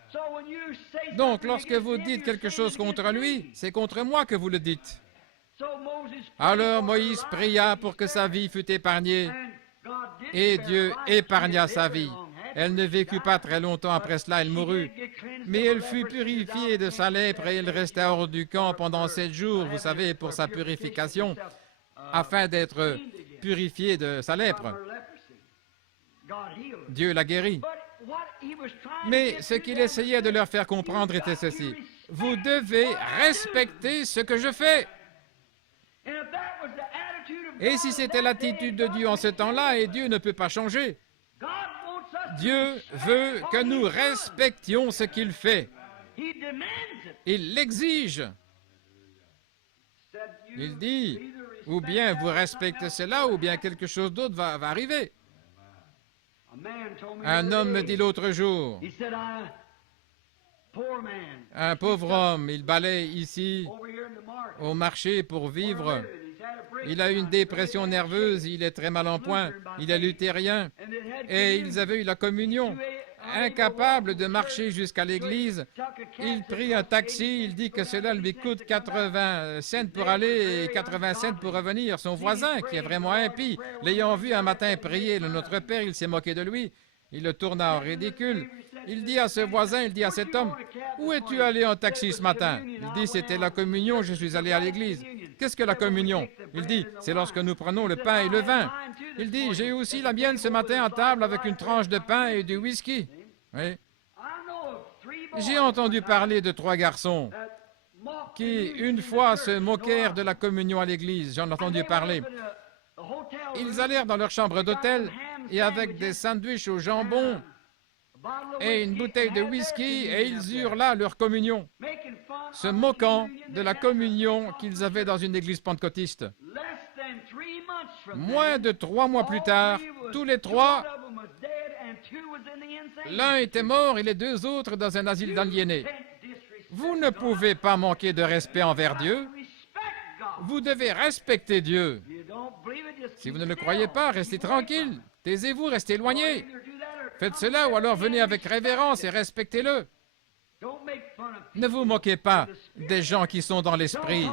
Donc, lorsque vous dites quelque chose contre lui, c'est contre moi que vous le dites. Alors Moïse pria pour que sa vie fût épargnée. Et Dieu épargna sa vie. Elle ne vécut pas très longtemps après cela, elle mourut. Mais elle fut purifiée de sa lèpre et elle resta hors du camp pendant 7 jours, vous savez, pour sa purification, afin d'être purifiée de sa lèpre. Dieu la guérit. Mais ce qu'il essayait de leur faire comprendre était ceci. Vous devez respecter ce que je fais. Et si c'était l'attitude de Dieu en ce temps-là, et Dieu ne peut pas changer, Dieu veut que nous respections ce qu'il fait. Il l'exige. Il dit, ou bien vous respectez cela, ou bien quelque chose d'autre va arriver. Un homme me dit l'autre jour, un pauvre homme, il balaye ici au marché pour vivre. Il a eu une dépression nerveuse, il est très mal en point, il est luthérien, et ils avaient eu la communion. Incapable de marcher jusqu'à l'église, il prit un taxi, il dit que cela lui coûte 80 cents pour aller et 80 cents pour revenir. Son voisin, qui est vraiment impie, l'ayant vu un matin prier le Notre Père, il s'est moqué de lui, il le tourna en ridicule. Il dit à ce voisin, il dit à cet homme, « Où es-tu allé en taxi ce matin ?» Il dit, « C'était la communion, je suis allé à l'église. » « Qu'est-ce que la communion ?» Il dit, « C'est lorsque nous prenons le pain et le vin. » Il dit, « J'ai eu aussi la mienne ce matin à table avec une tranche de pain et du whisky. » Oui. J'ai entendu parler de 3 garçons qui, une fois, se moquèrent de la communion à l'église. J'en ai entendu parler. Ils allèrent dans leur chambre d'hôtel et avec des sandwichs au jambon et une bouteille de whisky, et ils eurent là leur communion, se moquant de la communion qu'ils avaient dans une église pentecôtiste. Moins de 3 mois plus tard, tous les 3, l'un était mort et les 2 autres dans un asile d'aliénés. Vous ne pouvez pas manquer de respect envers Dieu. Vous devez respecter Dieu. Si vous ne le croyez pas, restez tranquille. Taisez-vous, restez éloignés. Faites cela ou alors venez avec révérence et respectez-le. Ne vous moquez pas des gens qui sont dans l'esprit.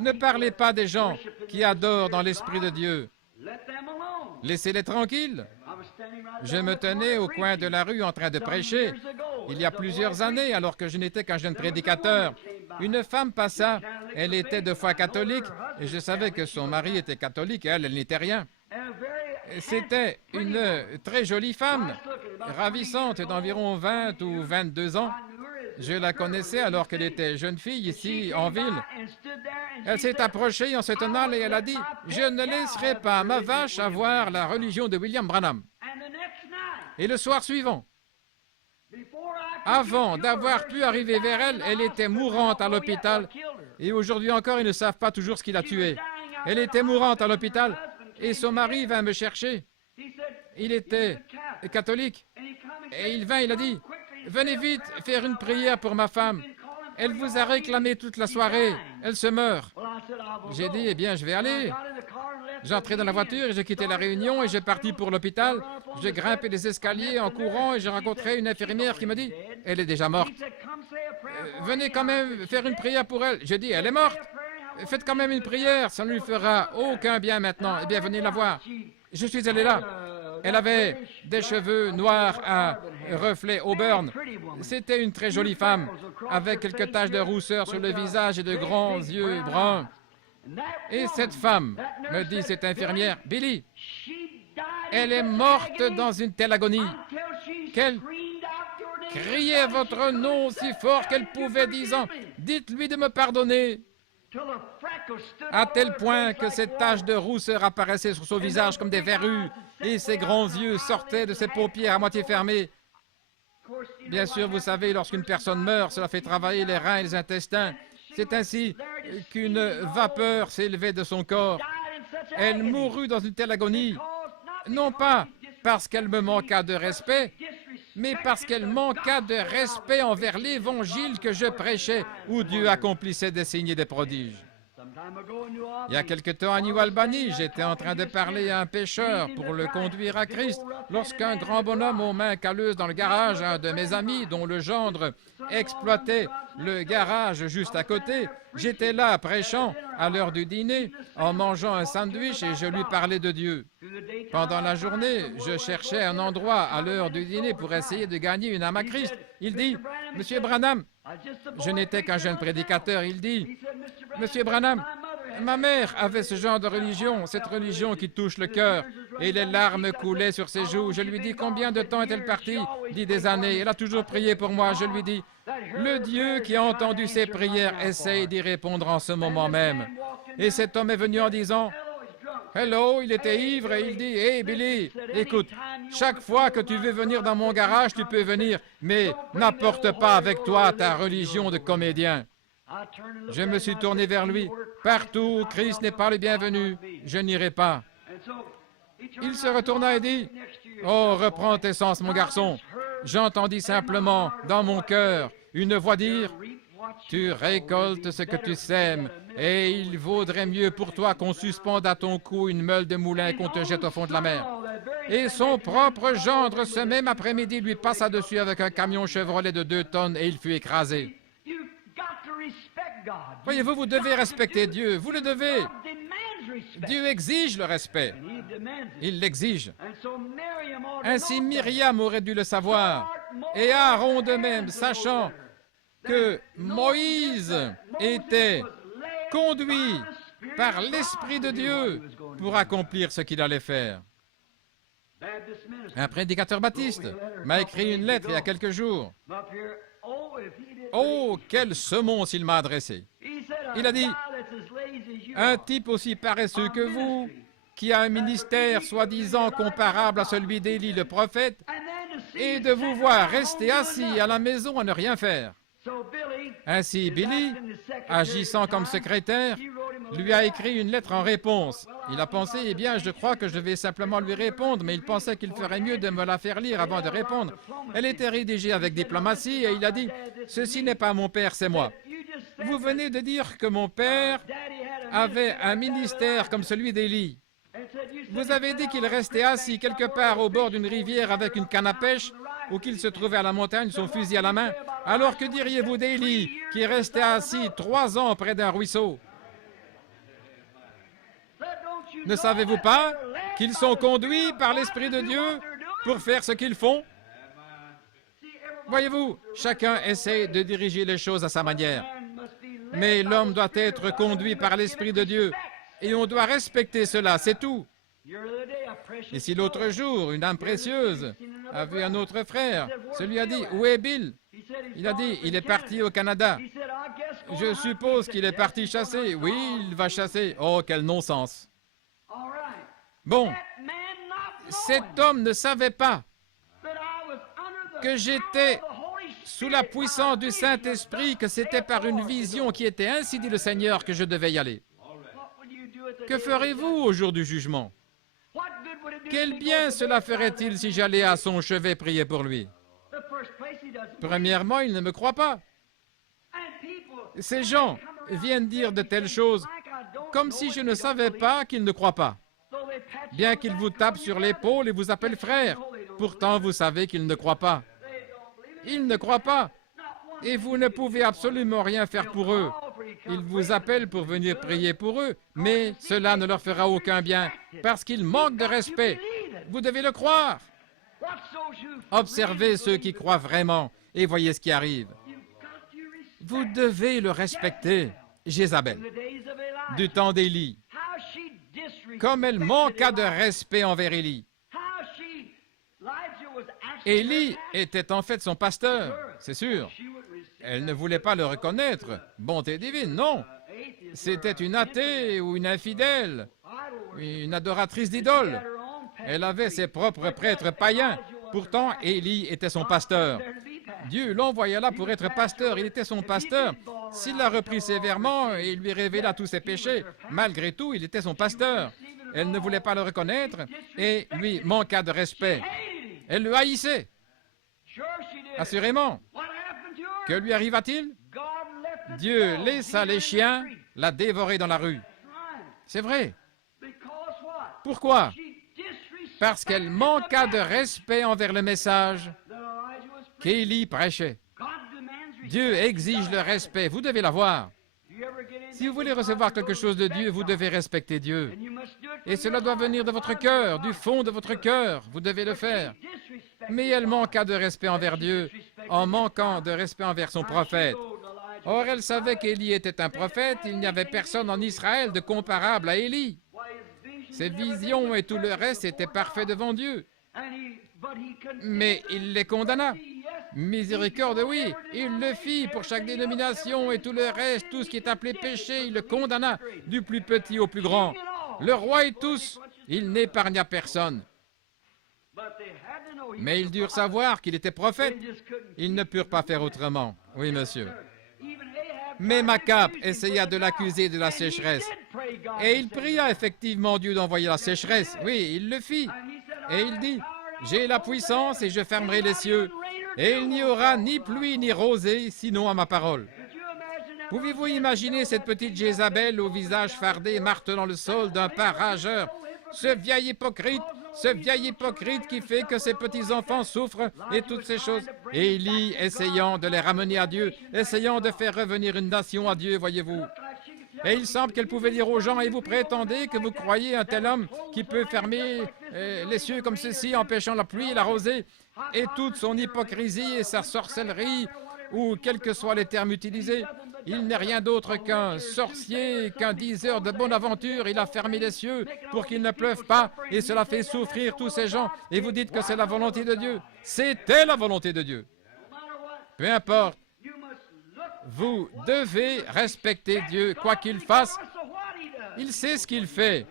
Ne parlez pas des gens qui adorent dans l'esprit de Dieu. Laissez-les tranquilles. Je me tenais au coin de la rue en train de prêcher. Il y a plusieurs années, alors que je n'étais qu'un jeune prédicateur, une femme passa. Elle était de foi catholique et je savais que son mari était catholique et elle n'était rien. C'était une très jolie femme, ravissante d'environ 20 ou 22 ans. Je la connaissais alors qu'elle était jeune fille ici en ville. Elle s'est approchée en se tenant et elle a dit, « Je ne laisserai pas ma vache avoir la religion de William Branham. » Et le soir suivant, avant d'avoir pu arriver vers elle, elle était mourante à l'hôpital. Et aujourd'hui encore, ils ne savent pas toujours ce qui l'a tuée. Elle était mourante à l'hôpital et son mari vint me chercher. Il était catholique. Et il vint, il a dit, « Venez vite faire une prière pour ma femme. Elle vous a réclamé toute la soirée. Elle se meurt. » J'ai dit, « Eh bien, je vais aller. » J'entrais dans la voiture et j'ai quitté la réunion et j'ai parti pour l'hôpital. J'ai grimpé les escaliers en courant et j'ai rencontré une infirmière qui me dit « Elle est déjà morte. Venez quand même faire une prière pour elle. » J'ai dit « Elle est morte. Faites quand même une prière, ça ne lui fera aucun bien maintenant. Eh bien, venez la voir. » Je suis allé là. Elle avait des cheveux noirs à reflets auburn. C'était une très jolie femme, avec quelques taches de rousseur sur le visage et de grands yeux bruns. Et cette femme, me dit cette infirmière, « Billy, elle est morte dans une telle agonie qu'elle criait votre nom si fort qu'elle pouvait, disant, « Dites-lui de me pardonner. » À tel point que cette tache de rousseur apparaissait sur son visage comme des verrues et ses grands yeux sortaient de ses paupières à moitié fermées. Bien sûr, vous savez, lorsqu'une personne meurt, cela fait travailler les reins et les intestins. C'est ainsi qu'une vapeur s'élevait de son corps. Elle mourut dans une telle agonie, non pas parce qu'elle me manqua de respect, mais parce qu'elle manqua de respect envers l'Évangile que je prêchais, où Dieu accomplissait des signes et des prodiges. Il y a quelque temps à New Albany, j'étais en train de parler à un pêcheur pour le conduire à Christ, lorsqu'un grand bonhomme aux mains calleuses dans le garage, un de mes amis dont le gendre exploitait le garage juste à côté, j'étais là prêchant à l'heure du dîner, en mangeant un sandwich et je lui parlais de Dieu. Pendant la journée, je cherchais un endroit à l'heure du dîner pour essayer de gagner une âme à Christ. Il dit, « Monsieur Branham, je n'étais qu'un jeune prédicateur. » Il dit, « Monsieur Branham, ma mère avait ce genre de religion, cette religion qui touche le cœur. » Et les larmes coulaient sur ses joues. Je lui dis, « Combien de temps est-elle partie? » Il dit, « Des années. » Elle a toujours prié pour moi. Je lui dis, « Le Dieu qui a entendu ses prières essaye d'y répondre en ce moment même. » Et cet homme est venu en disant, « Hello, il était ivre et il dit, « Hey Billy, écoute, chaque fois que tu veux venir dans mon garage, tu peux venir, mais n'apporte pas avec toi ta religion de comédien. » Je me suis tourné vers lui. « Partout où Christ n'est pas le bienvenu, je n'irai pas. » Il se retourna et dit, « Oh, reprends tes sens, mon garçon. J'entendis simplement, dans mon cœur, une voix dire, « Tu récoltes ce que tu sèmes, et il vaudrait mieux pour toi qu'on suspende à ton cou une meule de moulin et qu'on te jette au fond de la mer. » Et son propre gendre, ce même après-midi, lui passa dessus avec un camion Chevrolet de 2 tonnes et il fut écrasé. Voyez-vous, vous devez respecter Dieu, vous le devez. Dieu exige le respect. Il l'exige. Ainsi, Myriam aurait dû le savoir, et Aaron de même, sachant que Moïse était conduit par l'Esprit de Dieu pour accomplir ce qu'il allait faire. Un prédicateur baptiste m'a écrit une lettre il y a quelques jours. Oh, quelle semonce il m'a adressée! Il a dit, un type aussi paresseux que vous, qui a un ministère soi-disant comparable à celui d'Élie le prophète, et de vous voir rester assis à la maison à ne rien faire. Ainsi, Billy, agissant comme secrétaire, lui a écrit une lettre en réponse. Il a pensé, eh bien, je crois que je vais simplement lui répondre, mais il pensait qu'il ferait mieux de me la faire lire avant de répondre. Elle était rédigée avec diplomatie et il a dit, « Ceci n'est pas mon père, c'est moi. Vous venez de dire que mon père avait un ministère comme celui d'Élie. Vous avez dit qu'il restait assis quelque part au bord d'une rivière avec une canne à pêche ou qu'il se trouvait à la montagne, son fusil à la main. Alors que diriez-vous d'Élie qui restait assis 3 ans près d'un ruisseau? Ne savez-vous pas qu'ils sont conduits par l'Esprit de Dieu pour faire ce qu'ils font? Voyez-vous, chacun essaie de diriger les choses à sa manière. Mais l'homme doit être conduit par l'Esprit de Dieu. Et on doit respecter cela, c'est tout. Et si l'autre jour, une âme précieuse a vu un autre frère, celui a dit, « Où est Bill? » Il a dit, « Il est parti au Canada. » Je suppose qu'il est parti chasser. Oui, il va chasser. Oh, quel non-sens. Bon, cet homme ne savait pas que j'étais sous la puissance du Saint-Esprit, que c'était par une vision qui était ainsi dit le Seigneur que je devais y aller. Que ferez-vous au jour du jugement? Quel bien cela ferait-il si j'allais à son chevet prier pour lui? Premièrement, il ne me croit pas. Ces gens viennent dire de telles choses comme si je ne savais pas qu'ils ne croient pas. bien qu'il vous tape sur l'épaule et vous appelle frère. Pourtant, vous savez qu'il ne croit pas. Ils ne croient pas. Et vous ne pouvez absolument rien faire pour eux. Ils vous appellent pour venir prier pour eux, mais cela ne leur fera aucun bien, parce qu'ils manquent de respect. Vous devez le croire. Observez ceux qui croient vraiment et voyez ce qui arrive. Vous devez le respecter. Jézabel, du temps d'Élie, comme elle manqua de respect envers Élie. Élie était en fait son pasteur, c'est sûr. Elle ne voulait pas le reconnaître. Bonté divine, non. C'était une athée ou une infidèle, une adoratrice d'idoles. Elle avait ses propres prêtres païens. Pourtant, Élie était son pasteur. Dieu l'envoya là pour être pasteur. Il était son pasteur. S'il l'a repris sévèrement et lui révéla tous ses péchés, malgré tout, il était son pasteur. Elle ne voulait pas le reconnaître et lui manqua de respect. Elle le haïssait. Assurément. Que lui arriva-t-il? Dieu laissa les chiens la dévorer dans la rue. C'est vrai. Pourquoi? Parce qu'elle manqua de respect envers le message qu'Élie prêchait. Dieu exige le respect. Vous devez l'avoir. Si vous voulez recevoir quelque chose de Dieu, vous devez respecter Dieu. Et cela doit venir de votre cœur, du fond de votre cœur. Vous devez le faire. Mais elle manqua de respect envers Dieu en manquant de respect envers son prophète. Or, elle savait qu'Élie était un prophète. Il n'y avait personne en Israël de comparable à Élie. Ses visions et tout le reste étaient parfaits devant Dieu. Mais il les condamna. Miséricorde, oui, il le fit pour chaque dénomination et tout le reste, tout ce qui est appelé péché, il le condamna, du plus petit au plus grand. Le roi et tous, il n'épargna personne. Mais ils durent savoir qu'il était prophète. Ils ne purent pas faire autrement. Oui, monsieur. Mais Makab essaya de l'accuser de la sécheresse. Et il pria effectivement Dieu d'envoyer la sécheresse. Oui, il le fit. Et il dit, « J'ai la puissance et je fermerai les cieux. Et il n'y aura ni pluie ni rosée, sinon à ma parole. » Pouvez-vous imaginer cette petite Jézabel au visage fardé martelant le sol d'un pas rageur? Ce vieil hypocrite qui fait que ses petits-enfants souffrent et toutes ces choses. Et Élie essayant de les ramener à Dieu, essayant de faire revenir une nation à Dieu, voyez-vous. Et il semble qu'elle pouvait dire aux gens, et vous prétendez que vous croyez un tel homme qui peut fermer les cieux comme ceci, empêchant la pluie et la rosée, et toute son hypocrisie et sa sorcellerie, ou quels que soient les termes utilisés. Il n'est rien d'autre qu'un sorcier, qu'un diseur de bonne aventure. Il a fermé les cieux pour qu'il ne pleuve pas, et cela fait souffrir tous ces gens. Et vous dites que c'est la volonté de Dieu. C'était la volonté de Dieu. Peu importe. Vous devez respecter Dieu, quoi qu'il fasse. Il sait ce qu'il fait.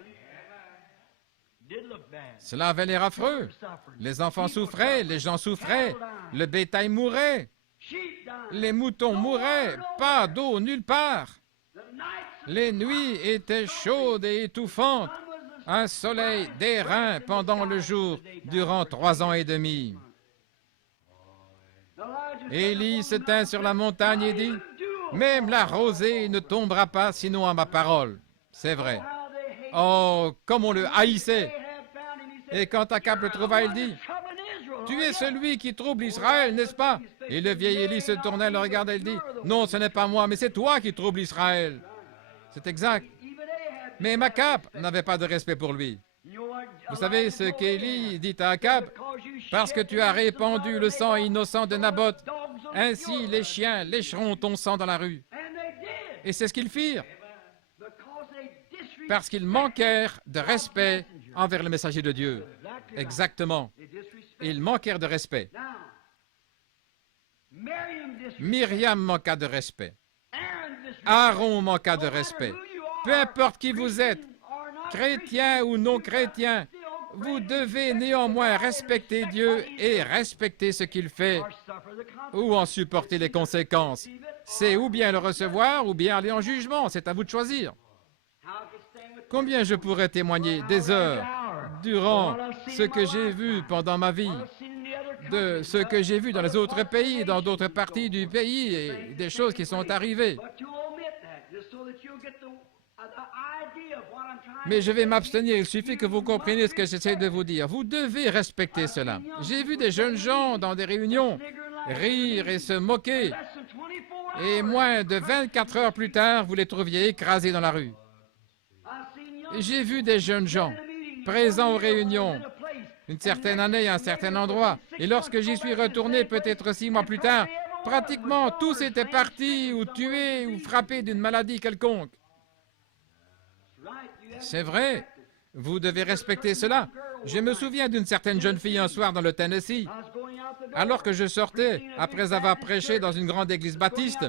Cela avait l'air affreux. Les enfants souffraient, les gens souffraient, le bétail mourait, les moutons mouraient, pas d'eau nulle part. Les nuits étaient chaudes et étouffantes, un soleil d'airain pendant le jour durant 3 ans et demi. Élie se tint sur la montagne et dit, « Même la rosée ne tombera pas sinon à ma parole. » C'est vrai. Oh, comme on le haïssait. Et quand Akab le trouva, il dit, « Tu es celui qui trouble Israël, n'est-ce pas? » Et le vieil Élie se tourna, le regarda et il dit, « Non, ce n'est pas moi, mais c'est toi qui troubles Israël. » C'est exact. Mais Akab n'avait pas de respect pour lui. Vous savez ce qu'Élie dit à Akab? « Parce que tu as répandu le sang innocent de Naboth, ainsi les chiens lécheront ton sang dans la rue. » Et c'est ce qu'ils firent. Parce qu'ils manquèrent de respect envers le messager de Dieu. Exactement. Ils manquèrent de respect. Myriam manqua de respect. Aaron manqua de respect. Peu importe qui vous êtes, chrétien ou non chrétien, vous devez néanmoins respecter Dieu et respecter ce qu'il fait ou en supporter les conséquences. C'est ou bien le recevoir ou bien aller en jugement. C'est à vous de choisir. Combien je pourrais témoigner des heures durant ce que j'ai vu pendant ma vie, de ce que j'ai vu dans les autres pays, dans d'autres parties du pays et des choses qui sont arrivées. Mais je vais m'abstenir, il suffit que vous compreniez ce que j'essaie de vous dire. Vous devez respecter cela. J'ai vu des jeunes gens dans des réunions rire et se moquer, et moins de 24 heures plus tard, vous les trouviez écrasés dans la rue. J'ai vu des jeunes gens présents aux réunions une certaine année à un certain endroit, et lorsque j'y suis retourné peut-être 6 mois plus tard, pratiquement tous étaient partis ou tués ou frappés d'une maladie quelconque. C'est vrai, vous devez respecter cela. Je me souviens d'une certaine jeune fille un soir dans le Tennessee, alors que je sortais, après avoir prêché dans une grande église baptiste,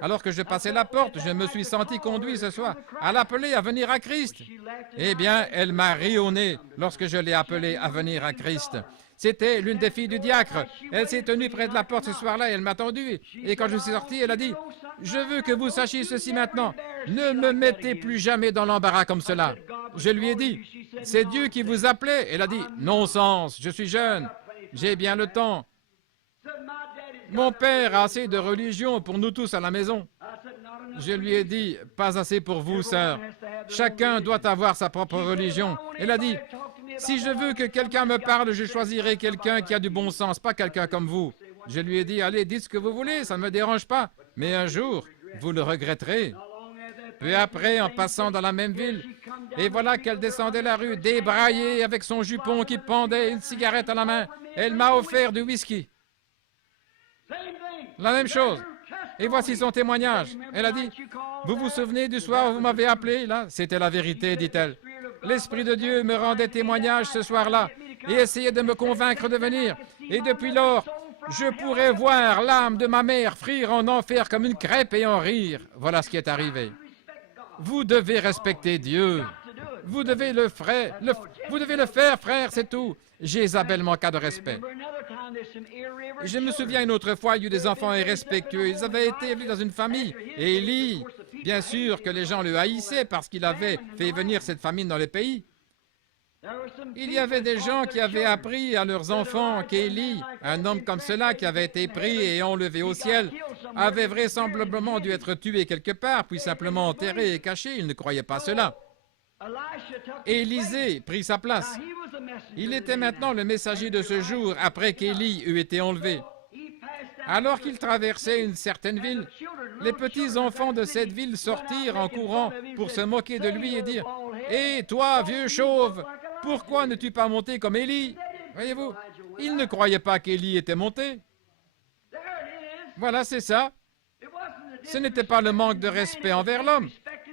alors que je passais la porte, je me suis senti conduit ce soir à l'appeler à venir à Christ. Eh bien, elle m'a ri au nez lorsque je l'ai appelée à venir à Christ. C'était l'une des filles du diacre. Elle s'est tenue près de la porte ce soir-là et elle m'a attendu. Et quand je suis sorti, elle a dit, « Je veux que vous sachiez ceci maintenant. Ne me mettez plus jamais dans l'embarras comme cela. » Je lui ai dit, « C'est Dieu qui vous appelait. » Elle a dit, « Non-sens, je suis jeune. J'ai bien le temps. Mon père a assez de religion pour nous tous à la maison. » Je lui ai dit, « Pas assez pour vous, sœur. Chacun doit avoir sa propre religion. » Elle a dit, « Si je veux que quelqu'un me parle, je choisirai quelqu'un qui a du bon sens, pas quelqu'un comme vous. » Je lui ai dit, « Allez, dites ce que vous voulez, ça ne me dérange pas. Mais un jour, vous le regretterez. » Peu après, en passant dans la même ville, et voilà qu'elle descendait la rue, débraillée, avec son jupon qui pendait, une cigarette à la main. Elle m'a offert du whisky. La même chose. Et voici son témoignage. Elle a dit, « Vous vous souvenez du soir où vous m'avez appelé, là? » C'était la vérité, dit-elle. L'Esprit de Dieu me rendait témoignage ce soir-là et essayait de me convaincre de venir. Et depuis lors, je pourrais voir l'âme de ma mère frire en enfer comme une crêpe et en rire. Voilà ce qui est arrivé. Vous devez respecter Dieu. Vous devez le faire, frère, c'est tout. Jézabel manqua de respect. Je me souviens une autre fois, il y a eu des enfants irrespectueux. Ils avaient été élus dans une famille. Et Élie, bien sûr que les gens le haïssaient parce qu'il avait fait venir cette famine dans le pays. Il y avait des gens qui avaient appris à leurs enfants qu'Élie, un homme comme cela qui avait été pris et enlevé au ciel, avait vraisemblablement dû être tué quelque part, puis simplement enterré et caché. Ils ne croyaient pas cela. Élisée prit sa place. Il était maintenant le messager de ce jour après qu'Élie eut été enlevé. Alors qu'il traversait une certaine ville, les petits-enfants de cette ville sortirent en courant pour se moquer de lui et dire, « Hé, toi, vieux chauve, pourquoi n'es-tu pas monté comme Élie? » Voyez-vous, ils ne croyaient pas qu'Élie était monté. Voilà, c'est ça. Ce n'était pas le manque de respect envers l'homme,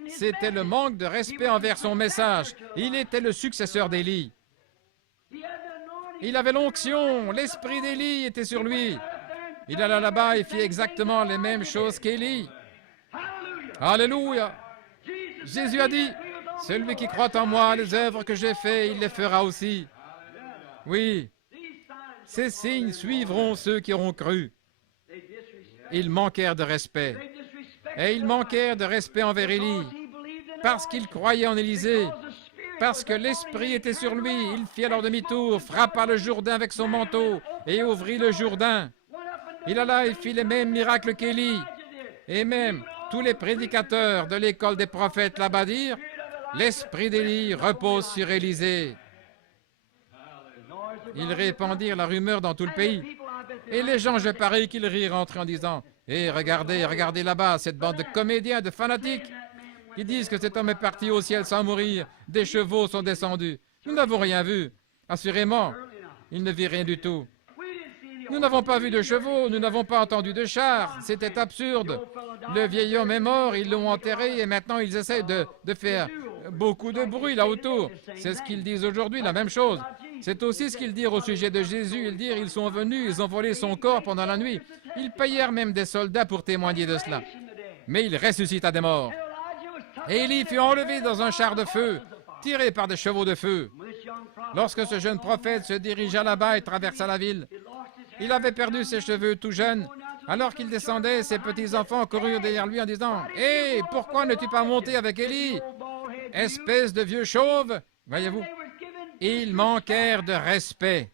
c'était le manque de respect envers son message. Il était le successeur d'Élie. Il avait l'onction, l'esprit d'Élie était sur lui. Il alla là-bas et fit exactement les mêmes choses qu'Élie. Alléluia! Jésus a dit, « Celui qui croit en moi, les œuvres que j'ai faites, il les fera aussi. » Oui, ces signes suivront ceux qui auront cru. Ils manquèrent de respect. Et ils manquèrent de respect envers Élie, parce qu'ils croyaient en Élisée, parce que l'Esprit était sur lui. Il fit alors demi-tour, frappa le Jourdain avec son manteau et ouvrit le Jourdain. Il alla et fit les mêmes miracles qu'Élie. Et même tous les prédicateurs de l'école des prophètes là-bas dirent, l'Esprit d'Élie repose sur Élisée. Ils répandirent la rumeur dans tout le pays. Et les gens, je parie qu'ils rirent entre en disant, « Hé, regardez, regardez là-bas, cette bande de comédiens, de fanatiques, qui disent que cet homme est parti au ciel sans mourir, des chevaux sont descendus. Nous n'avons rien vu. Assurément, il ne vit rien du tout. Nous n'avons pas vu de chevaux, nous n'avons pas entendu de chars. C'était absurde. Le vieil homme est mort, ils l'ont enterré et maintenant ils essaient de faire beaucoup de bruit là autour. C'est ce qu'ils disent aujourd'hui, la même chose. C'est aussi ce qu'ils dirent au sujet de Jésus. Ils dirent, ils sont venus, ils ont volé son corps pendant la nuit. Ils payèrent même des soldats pour témoigner de cela. Mais il ressuscita des morts. Et Élie fut enlevé dans un char de feu, tiré par des chevaux de feu. Lorsque ce jeune prophète se dirigea là-bas et traversa la ville, il avait perdu ses cheveux tout jeunes. Alors qu'il descendait, ses petits-enfants coururent derrière lui en disant, « Hé, pourquoi n'es-tu pas monté avec Élie? Espèce de vieux chauve! » Voyez-vous, ils manquèrent de respect.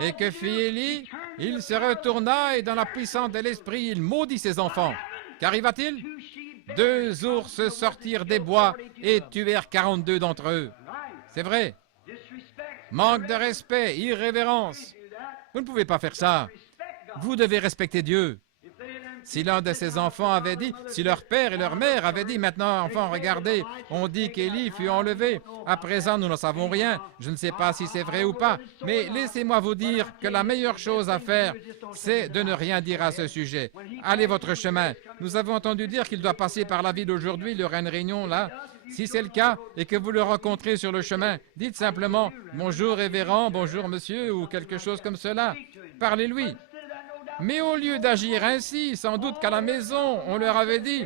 Et que fit Élie? Il se retourna et dans la puissance de l'esprit, il maudit ses enfants. Qu'arriva-t-il? 2 ours sortirent des bois et tuèrent 42 d'entre eux. C'est vrai. Manque de respect, irrévérence. Vous ne pouvez pas faire ça. Vous devez respecter Dieu. Si l'un de ses enfants avait dit, si leur père et leur mère avaient dit, maintenant, enfants, regardez, on dit qu'Élie fut enlevé. À présent, nous n'en savons rien. Je ne sais pas si c'est vrai ou pas, mais laissez-moi vous dire que la meilleure chose à faire, c'est de ne rien dire à ce sujet. Allez votre chemin. Nous avons entendu dire qu'il doit passer par la ville aujourd'hui, il y aura une réunion là. Si c'est le cas et que vous le rencontrez sur le chemin, dites simplement « Bonjour révérend, bonjour monsieur » ou quelque chose comme cela. Parlez-lui. Mais au lieu d'agir ainsi, sans doute qu'à la maison, on leur avait dit,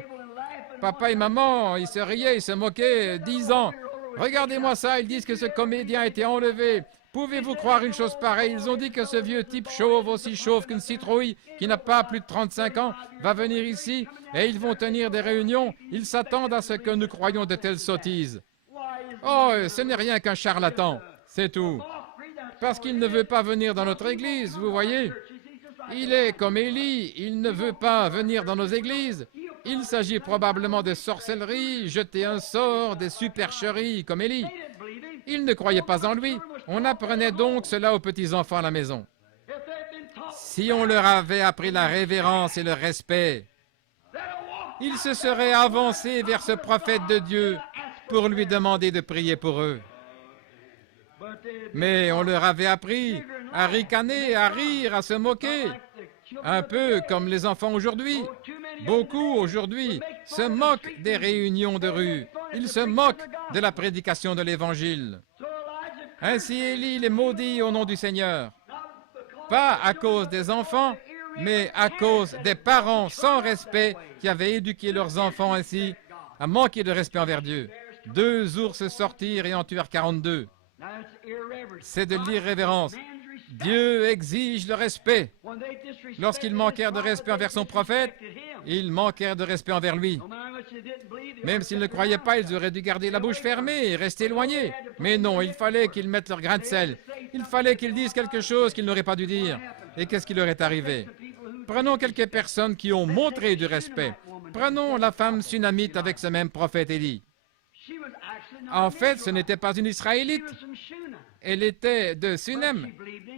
papa et maman, ils se riaient, ils se moquaient, 10 ans. Regardez-moi ça, ils disent que ce comédien a été enlevé. Pouvez-vous croire une chose pareille? Ils ont dit que ce vieux type chauve, aussi chauve qu'une citrouille, qui n'a pas plus de 35 ans, va venir ici et ils vont tenir des réunions. Ils s'attendent à ce que nous croyions de telles sottises. Oh, ce n'est rien qu'un charlatan, c'est tout. Parce qu'il ne veut pas venir dans notre église, vous voyez. Il est comme Élie, il ne veut pas venir dans nos églises. Il s'agit probablement de sorcellerie, jeter un sort, des supercheries comme Élie. Ils ne croyaient pas en lui. On apprenait donc cela aux petits-enfants à la maison. Si on leur avait appris la révérence et le respect, ils se seraient avancés vers ce prophète de Dieu pour lui demander de prier pour eux. Mais on leur avait appris à ricaner, à rire, à se moquer, un peu comme les enfants aujourd'hui. Beaucoup aujourd'hui se moquent des réunions de rue. Ils se moquent de la prédication de l'Évangile. Ainsi Élie les maudit au nom du Seigneur. Pas à cause des enfants, mais à cause des parents sans respect qui avaient éduqué leurs enfants ainsi à manquer de respect envers Dieu. 2 ours sortirent et en tuèrent 42. C'est de l'irrévérence. Dieu exige le respect. Lorsqu'ils manquèrent de respect envers son prophète, ils manquèrent de respect envers lui. Même s'ils ne croyaient pas, ils auraient dû garder la bouche fermée et rester éloignés. Mais non, il fallait qu'ils mettent leur grain de sel. Il fallait qu'ils disent quelque chose qu'ils n'auraient pas dû dire. Et qu'est-ce qui leur est arrivé? Prenons quelques personnes qui ont montré du respect. Prenons la femme sunamite avec ce même prophète Élie. En fait, ce n'était pas une Israélite. Elle était de Sunem,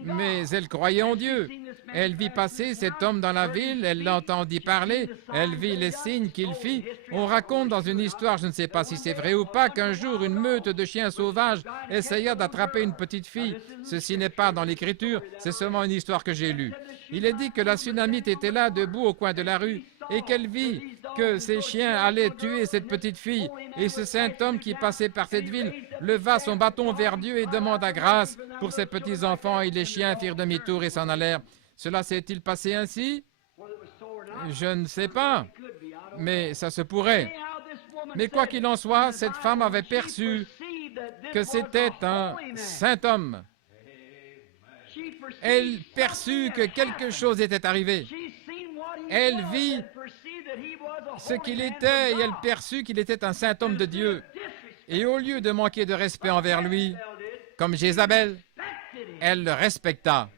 mais elle croyait en Dieu. Elle vit passer cet homme dans la ville, elle l'entendit parler, elle vit les signes qu'il fit. On raconte dans une histoire, je ne sais pas si c'est vrai ou pas, qu'un jour une meute de chiens sauvages essaya d'attraper une petite fille. Ceci n'est pas dans l'Écriture, c'est seulement une histoire que j'ai lue. Il est dit que la Sunamite était là, debout au coin de la rue, et qu'elle vit que ces chiens allaient tuer cette petite fille. Et ce saint homme qui passait par cette ville leva son bâton vers Dieu et demanda grâce pour ses petits-enfants, et les chiens firent demi-tour et s'en allèrent. Cela s'est-il passé ainsi? Je ne sais pas, mais ça se pourrait. Mais quoi qu'il en soit, cette femme avait perçu que c'était un saint homme. Elle perçut que quelque chose était arrivé. Elle vit ce qu'il était et elle perçut qu'il était un saint homme de Dieu. Et au lieu de manquer de respect envers lui, comme Jézabel, elle le respecta.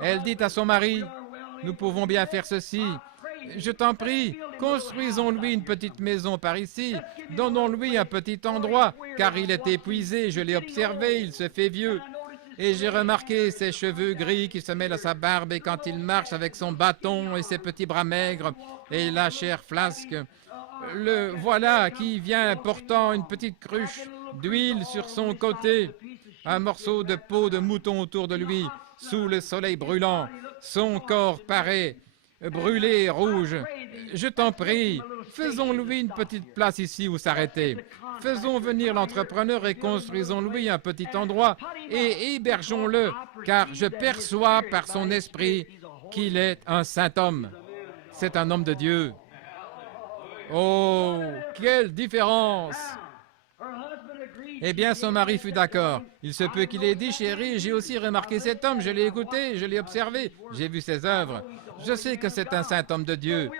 Elle dit à son mari, « Nous pouvons bien faire ceci. Je t'en prie, construisons-lui une petite maison par ici. Donnons-lui un petit endroit, car il est épuisé. Je l'ai observé, il se fait vieux. Et j'ai remarqué ses cheveux gris qui se mêlent à sa barbe, et quand il marche avec son bâton et ses petits bras maigres et la chair flasque, le voilà qui vient portant une petite cruche d'huile sur son côté, un morceau de peau de mouton autour de lui, sous le soleil brûlant. Son corps paraît brûlé rouge. Je t'en prie, faisons-lui une petite place ici où s'arrêter. Faisons venir l'entrepreneur et construisons-lui un petit endroit et hébergeons-le, car je perçois par son esprit qu'il est un saint homme. C'est un homme de Dieu. Oh, quelle différence! Eh bien, son mari fut d'accord. Il se peut qu'il ait dit, chérie, j'ai aussi remarqué cet homme, je l'ai écouté, je l'ai observé, j'ai vu ses œuvres. Je sais que c'est un saint homme de Dieu.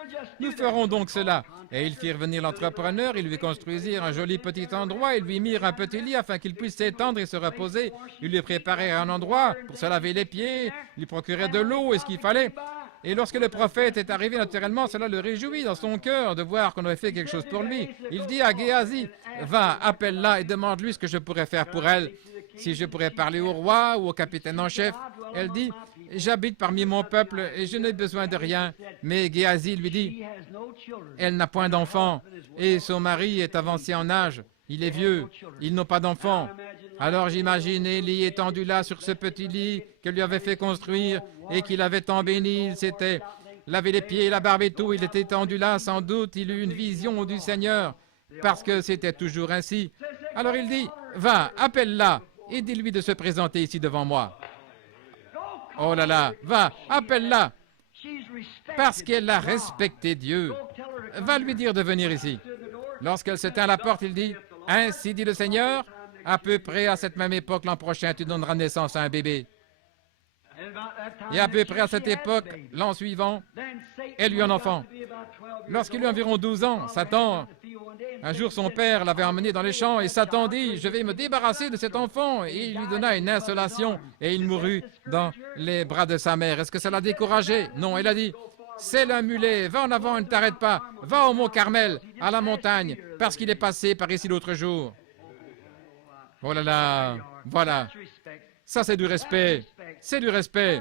Nous ferons donc cela. Et ils firent venir l'entrepreneur, ils lui construisirent un joli petit endroit, ils lui mirent un petit lit afin qu'il puisse s'étendre et se reposer. Ils lui préparèrent un endroit pour se laver les pieds, lui procuraient de l'eau et ce qu'il fallait. Et lorsque le prophète est arrivé, naturellement, cela le réjouit dans son cœur de voir qu'on avait fait quelque chose pour lui. Il dit à Géasi, va, appelle-la et demande-lui ce que je pourrais faire pour elle. Si je pourrais parler au roi ou au capitaine en chef. Elle dit, j'habite parmi mon peuple et je n'ai besoin de rien. Mais Géasi lui dit, elle n'a point d'enfant et son mari est avancé en âge. Il est vieux, ils n'ont pas d'enfants. Alors j'imagine Élie étendu là sur ce petit lit que lui avait fait construire et qu'il avait tant béni. Il s'était lavé les pieds, la barbe et tout. Il était étendu là, sans doute. Il eut une vision du Seigneur parce que c'était toujours ainsi. Alors il dit, va, appelle-la et dis-lui de se présenter ici devant moi. Oh là là, va, appelle-la parce qu'elle a respecté Dieu. Va lui dire de venir ici. Lorsqu'elle se tint à la porte, il dit, ainsi dit le Seigneur, à peu près à cette même époque, l'an prochain, tu donneras naissance à un bébé. Et à peu près à cette époque, l'an suivant, elle eut un enfant. Lorsqu'il eut environ 12 ans, Satan, un jour son père l'avait emmené dans les champs et Satan dit, je vais me débarrasser de cet enfant. Et il lui donna une insolation et il mourut dans les bras de sa mère. Est-ce que ça l'a découragé? Non, il a dit, c'est un mulet, va en avant, ne t'arrête pas, va au mont Carmel, à la montagne, parce qu'il est passé par ici l'autre jour. Oh là là, voilà. Ça, c'est du respect. C'est du respect.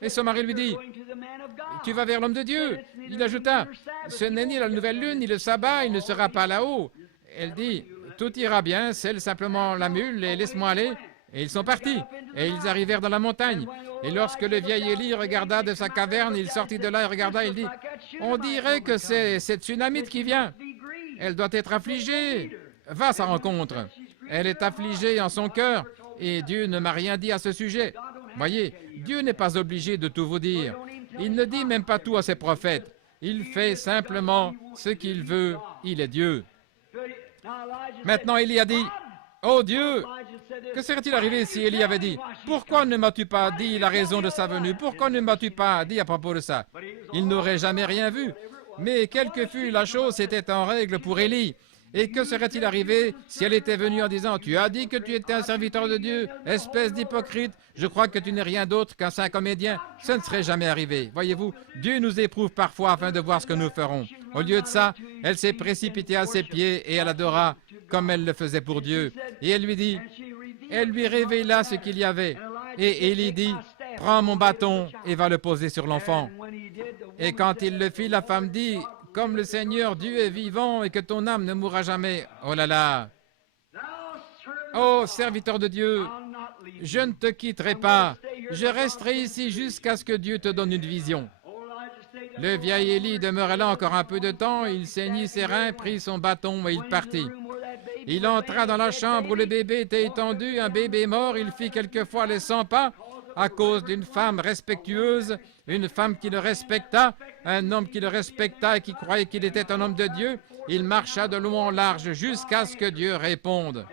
Et son mari lui dit, tu vas vers l'homme de Dieu. Il ajouta, ce n'est ni la nouvelle lune, ni le sabbat, il ne sera pas là-haut. Elle dit, tout ira bien, scelle simplement la mule et laisse-moi aller. Et ils sont partis. Et ils arrivèrent dans la montagne. Et lorsque le vieil Élie regarda de sa caverne, il sortit de là et regarda, il dit, on dirait que c'est cette Tsunamite qui vient. Elle doit être affligée. Va à sa rencontre. Elle est affligée en son cœur et Dieu ne m'a rien dit à ce sujet. Voyez, Dieu n'est pas obligé de tout vous dire. Il ne dit même pas tout à ses prophètes. Il fait simplement ce qu'il veut. Il est Dieu. Maintenant, Élie a dit, oh Dieu, que serait-il arrivé si Élie avait dit, pourquoi ne m'as-tu pas dit la raison de sa venue? Pourquoi ne m'as-tu pas dit à propos de ça? Il n'aurait jamais rien vu. Mais quelle que fût la chose, c'était en règle pour Élie. Et que serait-il arrivé si elle était venue en disant, tu as dit que tu étais un serviteur de Dieu, espèce d'hypocrite, je crois que tu n'es rien d'autre qu'un saint comédien. Ça ne serait jamais arrivé. Voyez-vous, Dieu nous éprouve parfois afin de voir ce que nous ferons. Au lieu de ça, elle s'est précipitée à ses pieds et elle adora comme elle le faisait pour Dieu. Et elle lui dit, elle lui révéla ce qu'il y avait. Et Élie dit, prends mon bâton et va le poser sur l'enfant. Et quand il le fit, la femme dit, comme le Seigneur Dieu est vivant et que ton âme ne mourra jamais. Oh là là! Oh, serviteur de Dieu, je ne te quitterai pas. Je resterai ici jusqu'à ce que Dieu te donne une vision. Le vieil Élie demeura là encore un peu de temps. Il ceignit ses reins, prit son bâton et il partit. Il entra dans la chambre où le bébé était étendu, un bébé mort. Il fit quelquefois les 100 pas à cause d'une femme respectueuse, une femme qui le respecta, un homme qui le respecta et qui croyait qu'il était un homme de Dieu. Il marcha de long en large jusqu'à ce que Dieu réponde.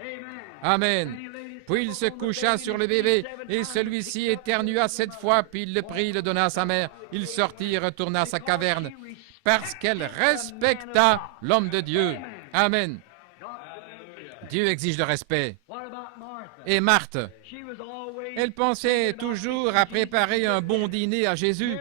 Amen. Puis il se coucha sur le bébé et celui-ci éternua 7 fois, puis il le prit, il le donna à sa mère. Il sortit et retourna à sa caverne parce qu'elle respecta l'homme de Dieu. Amen. Dieu exige le respect. Et Marthe, elle pensait toujours à préparer un bon dîner à Jésus.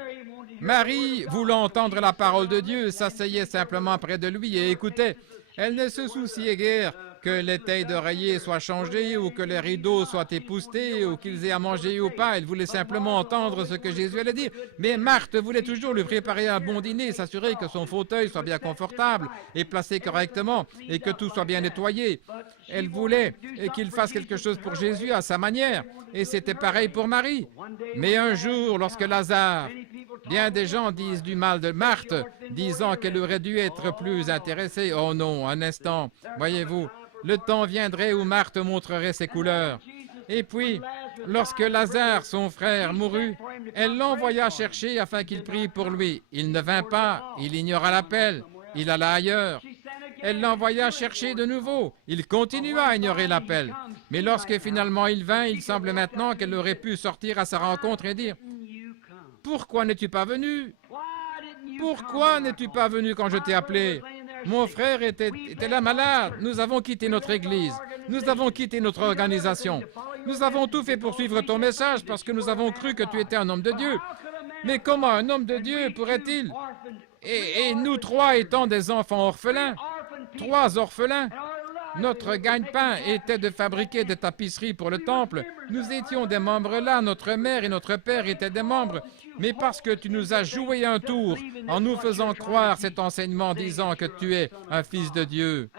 Marie, voulant entendre la parole de Dieu, s'asseyait simplement près de lui et écoutait. Elle ne se souciait guère que les tailles d'oreiller soient changées ou que les rideaux soient époussetés ou qu'ils aient à manger ou pas. Elle voulait simplement entendre ce que Jésus allait dire. Mais Marthe voulait toujours lui préparer un bon dîner, s'assurer que son fauteuil soit bien confortable et placé correctement et que tout soit bien nettoyé. Elle voulait qu'il fasse quelque chose pour Jésus à sa manière. Et c'était pareil pour Marie. Mais un jour, lorsque Lazare, bien des gens disent du mal de Marthe, disant qu'elle aurait dû être plus intéressée. Oh non, un instant, voyez-vous, le temps viendrait où Marthe montrerait ses couleurs. Et puis, lorsque Lazare, son frère, mourut, elle l'envoya chercher afin qu'il prie pour lui. Il ne vint pas, il ignora l'appel, il alla ailleurs. Elle l'envoya chercher de nouveau. Il continua à ignorer l'appel. Mais lorsque finalement il vint, il semble maintenant qu'elle aurait pu sortir à sa rencontre et dire, « Pourquoi n'es-tu pas venu? Pourquoi n'es-tu pas venu quand je t'ai appelé? Mon frère était là malade. Nous avons quitté notre église. Nous avons quitté notre organisation. Nous avons tout fait pour suivre ton message parce que nous avons cru que tu étais un homme de Dieu. Mais comment un homme de Dieu pourrait-il? Et nous trois étant des enfants orphelins, trois orphelins, notre gagne-pain était de fabriquer des tapisseries pour le temple. Nous étions des membres là, notre mère et notre père étaient des membres. Mais parce que tu nous as joué un tour en nous faisant croire cet enseignement disant que tu es un fils de Dieu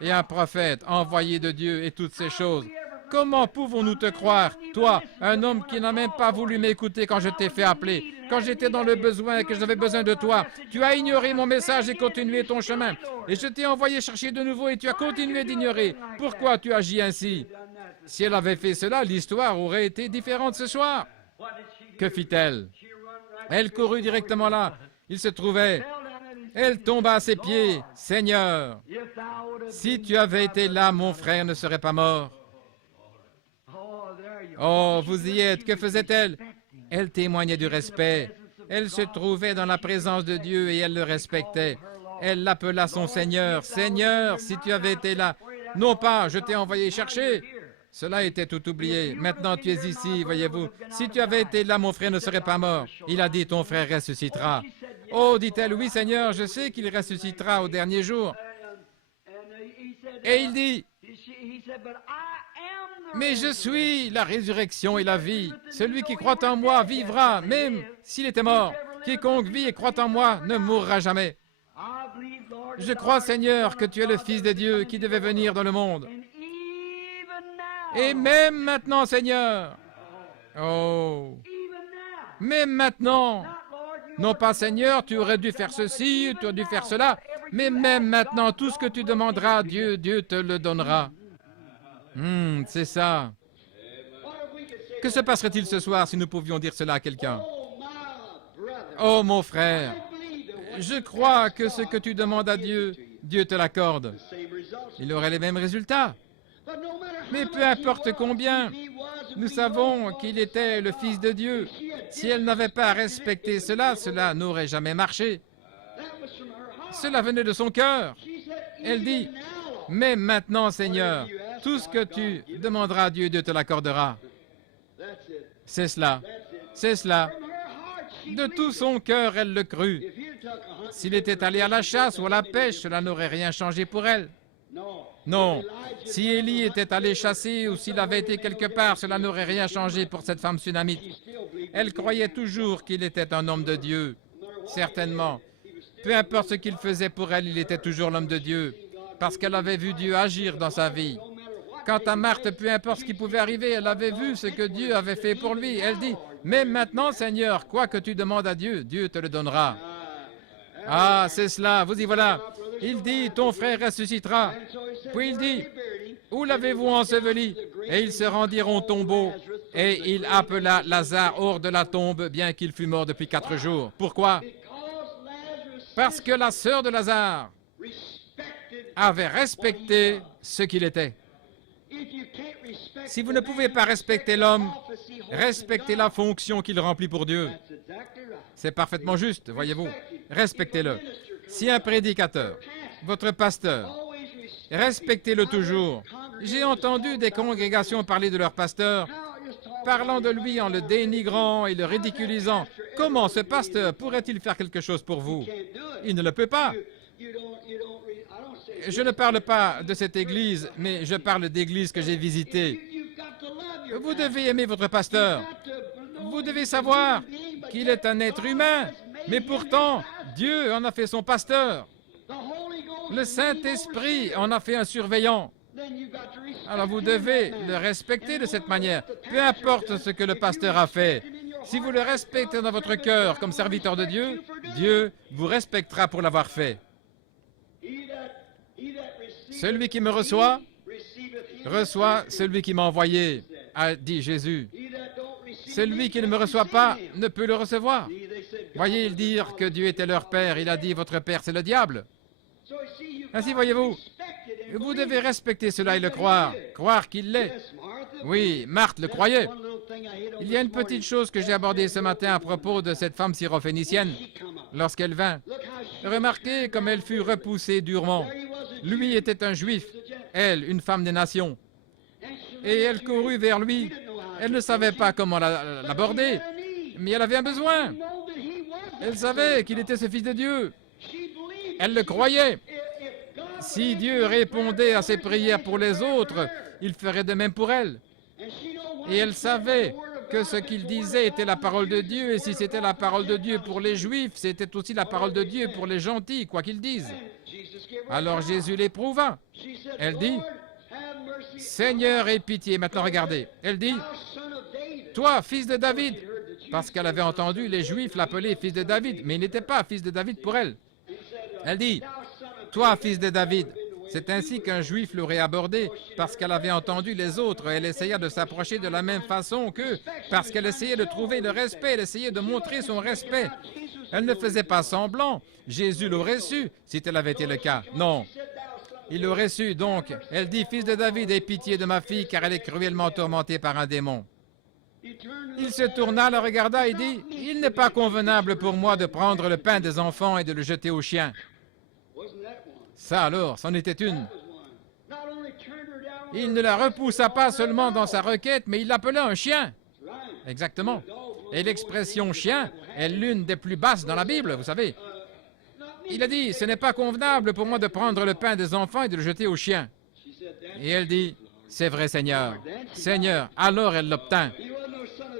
et un prophète envoyé de Dieu et toutes ces choses, comment pouvons-nous te croire, toi, un homme qui n'a même pas voulu m'écouter quand je t'ai fait appeler, quand j'étais dans le besoin et que j'avais besoin de toi? Tu as ignoré mon message et continué ton chemin. Et je t'ai envoyé chercher de nouveau et tu as continué d'ignorer. Pourquoi tu agis ainsi? Si elle avait fait cela, l'histoire aurait été différente ce soir. Que fit-elle? Elle courut directement là. Il se trouvait. Elle tomba à ses pieds. Seigneur, si tu avais été là, mon frère ne serait pas mort. Oh, vous y êtes. Que faisait-elle? Elle témoignait du respect. Elle se trouvait dans la présence de Dieu et elle le respectait. Elle l'appela son Seigneur. Seigneur, si tu avais été là. Non pas, je t'ai envoyé chercher. Cela était tout oublié. Maintenant, tu es ici, voyez-vous. Si tu avais été là, mon frère ne serait pas mort. Il a dit, ton frère ressuscitera. Oh, dit-elle, oui, Seigneur, je sais qu'il ressuscitera au dernier jour. Et il dit, mais je suis la résurrection et la vie. Celui qui croit en moi vivra, même s'il était mort. Quiconque vit et croit en moi ne mourra jamais. Je crois, Seigneur, que tu es le Fils de Dieu qui devait venir dans le monde. Et même maintenant, Seigneur, oh, même maintenant, non pas, Seigneur, tu aurais dû faire ceci, tu aurais dû faire cela, mais même maintenant, tout ce que tu demanderas, Dieu te le donnera. C'est ça. Que se passerait-il ce soir si nous pouvions dire cela à quelqu'un? Oh, mon frère, je crois que ce que tu demandes à Dieu, Dieu te l'accorde. Il aurait les mêmes résultats. Mais peu importe combien, nous savons qu'il était le Fils de Dieu. Si elle n'avait pas respecté cela, cela n'aurait jamais marché. Cela venait de son cœur. Elle dit, mais maintenant, Seigneur, tout ce que tu demanderas à Dieu, Dieu te l'accordera. C'est cela. C'est cela. De tout son cœur, elle le crut. S'il était allé à la chasse ou à la pêche, cela n'aurait rien changé pour elle. Non. Si Élie était allé chasser ou s'il avait été quelque part, cela n'aurait rien changé pour cette femme sunamite. Elle croyait toujours qu'il était un homme de Dieu. Certainement. Peu importe ce qu'il faisait pour elle, il était toujours l'homme de Dieu, parce qu'elle avait vu Dieu agir dans sa vie. Quant à Marthe, peu importe ce qui pouvait arriver, elle avait vu ce que Dieu avait fait pour lui. Elle dit, mais maintenant, Seigneur, quoi que tu demandes à Dieu, Dieu te le donnera. Ah, c'est cela, vous y voilà. Il dit, ton frère ressuscitera. Puis il dit, où l'avez-vous enseveli? Et ils se rendirent au tombeau, et il appela Lazare hors de la tombe, bien qu'il fût mort depuis 4 jours. Pourquoi? Parce que la sœur de Lazare avait respecté ce qu'il était. Si vous ne pouvez pas respecter l'homme, respectez la fonction qu'il remplit pour Dieu. C'est parfaitement juste, voyez-vous. Respectez-le. Si un prédicateur, votre pasteur, respectez-le toujours. J'ai entendu des congrégations parler de leur pasteur, parlant de lui en le dénigrant et le ridiculisant. Comment ce pasteur pourrait-il faire quelque chose pour vous? Il ne le peut pas. Je ne parle pas de cette église, mais je parle d'églises que j'ai visitées. Vous devez aimer votre pasteur. Vous devez savoir qu'il est un être humain, mais pourtant, Dieu en a fait son pasteur. Le Saint-Esprit en a fait un surveillant. Alors vous devez le respecter de cette manière, peu importe ce que le pasteur a fait. Si vous le respectez dans votre cœur comme serviteur de Dieu, Dieu vous respectera pour l'avoir fait. Celui qui me reçoit, reçoit celui qui m'a envoyé, a dit Jésus. Celui qui ne me reçoit pas ne peut le recevoir. Voyez, ils dirent que Dieu était leur Père. Il a dit, votre Père, c'est le diable. Ainsi, voyez-vous, vous devez respecter cela et le croire. Croire qu'il l'est. Oui, Marthe le croyait. Il y a une petite chose que j'ai abordée ce matin à propos de cette femme syrophénicienne. Lorsqu'elle vint, remarquez comme elle fut repoussée durement. Lui était un juif, elle, une femme des nations. Et elle courut vers lui. Elle ne savait pas comment l'aborder, mais elle avait un besoin. Elle savait qu'il était ce Fils de Dieu. Elle le croyait. Si Dieu répondait à ses prières pour les autres, il ferait de même pour elle. Et elle savait que ce qu'il disait était la parole de Dieu, et si c'était la parole de Dieu pour les Juifs, c'était aussi la parole de Dieu pour les gentils, quoi qu'ils disent. Alors Jésus l'éprouva. Elle dit, « Seigneur, aie pitié. » Maintenant, regardez. Elle dit, « Toi, fils de David. » Parce qu'elle avait entendu les Juifs l'appeler fils de David, mais il n'était pas fils de David pour elle. Elle dit, « Toi, fils de David. » C'est ainsi qu'un Juif l'aurait abordé, parce qu'elle avait entendu les autres. Elle essaya de s'approcher de la même façon qu'eux, parce qu'elle essayait de trouver le respect, elle essayait de montrer son respect. Elle ne faisait pas semblant. Jésus l'aurait su, si tel avait été le cas. Non. Il l'aurait su, donc. Elle dit, « Fils de David, aie pitié de ma fille, car elle est cruellement tourmentée par un démon. » Il se tourna, la regarda et dit, « Il n'est pas convenable pour moi de prendre le pain des enfants et de le jeter aux chiens. » Ça alors, c'en était une. Il ne la repoussa pas seulement dans sa requête, mais il l'appela un chien. Exactement. Et l'expression chien est l'une des plus basses dans la Bible, vous savez. Il a dit, « Ce n'est pas convenable pour moi de prendre le pain des enfants et de le jeter aux chiens. » Et elle dit, « C'est vrai, Seigneur. Seigneur. » Alors elle l'obtint.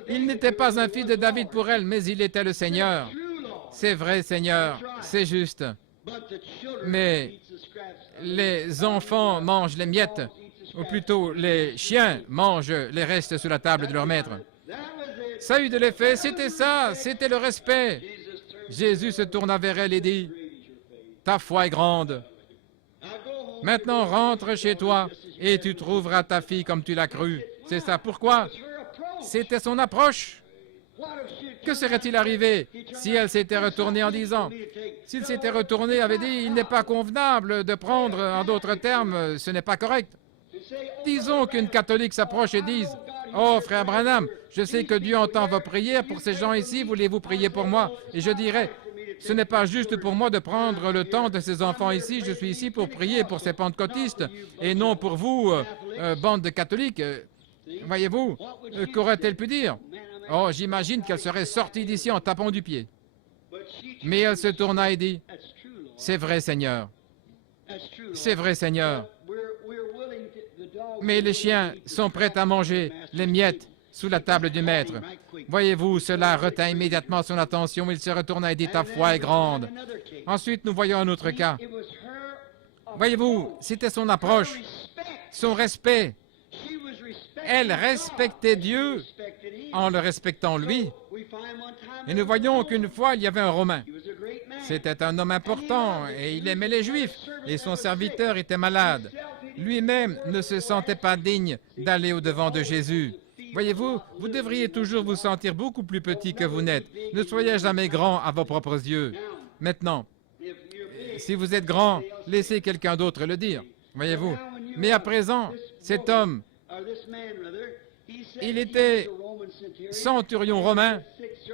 Il n'était pas un fils de David pour elle, mais il était le Seigneur. C'est vrai, Seigneur. C'est juste. Mais les enfants mangent les miettes, ou plutôt les chiens mangent les restes sous la table de leur maître. Ça a eu de l'effet, c'était ça, c'était le respect. Jésus se tourna vers elle et dit, « Ta foi est grande. Maintenant, rentre chez toi et tu trouveras ta fille comme tu l'as cru. » C'est ça. Pourquoi? C'était son approche. Que serait-il arrivé si elle s'était retournée en disant, s'il s'était retourné, avait dit, il n'est pas convenable de prendre, en d'autres termes, ce n'est pas correct. Disons qu'une catholique s'approche et dise, oh, frère Branham, je sais que Dieu entend vos prières pour ces gens ici, voulez-vous prier pour moi? Et je dirais, ce n'est pas juste pour moi de prendre le temps de ces enfants ici, je suis ici pour prier pour ces pentecôtistes, et non pour vous, bande de catholiques. Voyez-vous, qu'aurait-elle pu dire? Oh, j'imagine qu'elle serait sortie d'ici en tapant du pied. Mais elle se tourna et dit, « C'est vrai, Seigneur. C'est vrai, Seigneur. Mais les chiens sont prêts à manger les miettes sous la table du maître. » Voyez-vous, cela retint immédiatement son attention. Il se retourna et dit, « Ta foi est grande. » Ensuite, nous voyons un autre cas. Voyez-vous, c'était son approche, son respect. Elle respectait Dieu en le respectant lui. Et nous voyons qu'une fois, il y avait un Romain. C'était un homme important et il aimait les Juifs et son serviteur était malade. Lui-même ne se sentait pas digne d'aller au-devant de Jésus. Voyez-vous, vous devriez toujours vous sentir beaucoup plus petit que vous n'êtes. Ne soyez jamais grand à vos propres yeux. Maintenant, si vous êtes grand, laissez quelqu'un d'autre le dire. Voyez-vous. Mais à présent, cet homme, il était centurion romain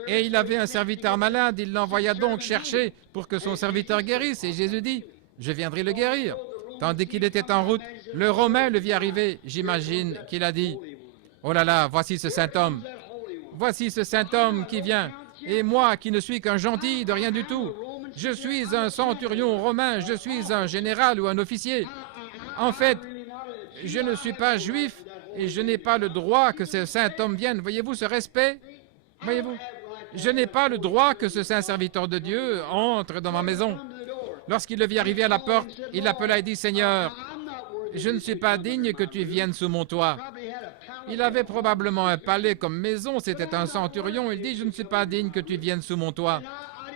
et il avait un serviteur malade. Il l'envoya donc chercher pour que son serviteur guérisse. Et Jésus dit, « Je viendrai le guérir. » Tandis qu'il était en route, le Romain le vit arriver. J'imagine qu'il a dit, « Oh là là, voici ce saint homme. Voici ce saint homme qui vient. Et moi qui ne suis qu'un gentil de rien du tout. Je suis un centurion romain. Je suis un général ou un officier. En fait, je ne suis pas juif. Et je n'ai pas le droit que ce saint homme vienne. Voyez-vous ce respect? Voyez-vous? Je n'ai pas le droit que ce saint serviteur de Dieu entre dans ma maison. Lorsqu'il le vit arriver à la porte, il l'appela et dit, « Seigneur, je ne suis pas digne que tu viennes sous mon toit. » Il avait probablement un palais comme maison, c'était un centurion. Il dit, « Je ne suis pas digne que tu viennes sous mon toit.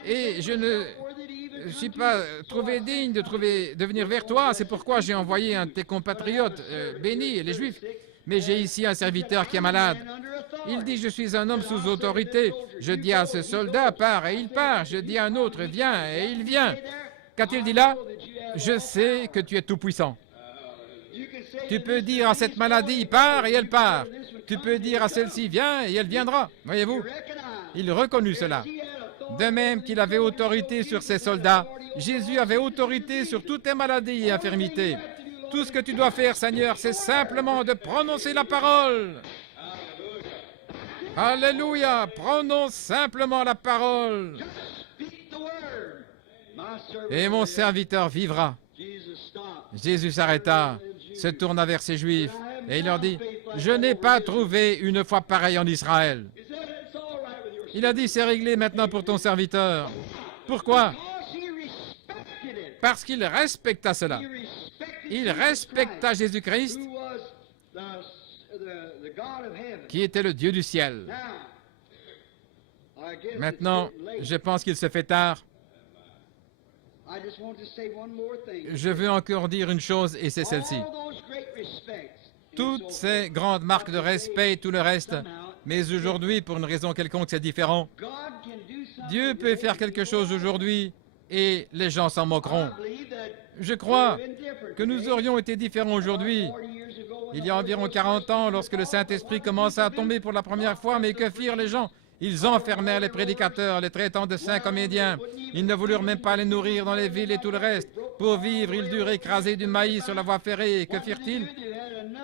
Et je ne suis pas trouvé digne de venir vers toi. C'est pourquoi j'ai envoyé un de tes compatriotes bénis, les Juifs. Mais j'ai ici un serviteur qui est malade. Il dit, je suis un homme sous autorité. Je dis à ce soldat, pars, et il part. Je dis à un autre, viens, et il vient. Qu'a-t-il dit là? Je sais que tu es tout-puissant. Tu peux dire à cette maladie, pars, et elle part. Tu peux dire à celle-ci, viens, et elle viendra. Voyez-vous? Il reconnut cela. De même qu'il avait autorité sur ses soldats, Jésus avait autorité sur toutes les maladies et infirmités. Tout ce que tu dois faire, Seigneur, c'est simplement de prononcer la parole. Alléluia! Prononce simplement la parole. et mon serviteur vivra. Jésus s'arrêta, se tourna vers ses Juifs, et il leur dit, « Je n'ai pas trouvé une foi pareille en Israël. » Il a dit, « C'est réglé maintenant pour ton serviteur. » Pourquoi? Parce qu'il respecta cela. Il respecta Jésus-Christ, qui était le Dieu du ciel. Maintenant, je pense qu'il se fait tard. Je veux encore dire une chose, et c'est celle-ci. Toutes ces grandes marques de respect et tout le reste, mais aujourd'hui, pour une raison quelconque, c'est différent. Dieu peut faire quelque chose aujourd'hui et les gens s'en moqueront. Je crois que nous aurions été différents aujourd'hui. Il y a environ 40 ans, lorsque le Saint-Esprit commença à tomber pour la première fois, mais que firent les gens? Ils enfermèrent les prédicateurs, les traitant de saints comédiens. Ils ne voulurent même pas les nourrir dans les villes et tout le reste. Pour vivre, ils durent écraser du maïs sur la voie ferrée. Que firent-ils?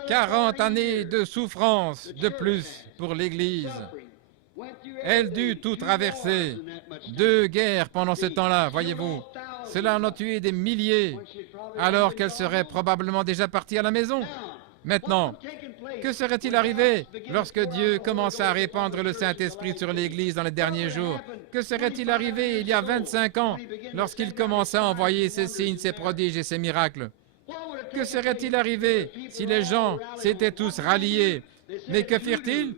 40 années de souffrance de plus pour l'Église. Elle dut tout traverser. 2 guerres pendant ce temps-là, voyez-vous. Cela en a tué des milliers, alors qu'elle serait probablement déjà partie à la maison. Maintenant, que serait-il arrivé lorsque Dieu commença à répandre le Saint-Esprit sur l'Église dans les derniers jours? Que serait-il arrivé il y a 25 ans lorsqu'il commença à envoyer ses signes, ses prodiges et ses miracles? Que serait-il arrivé si les gens s'étaient tous ralliés? Mais que firent-ils?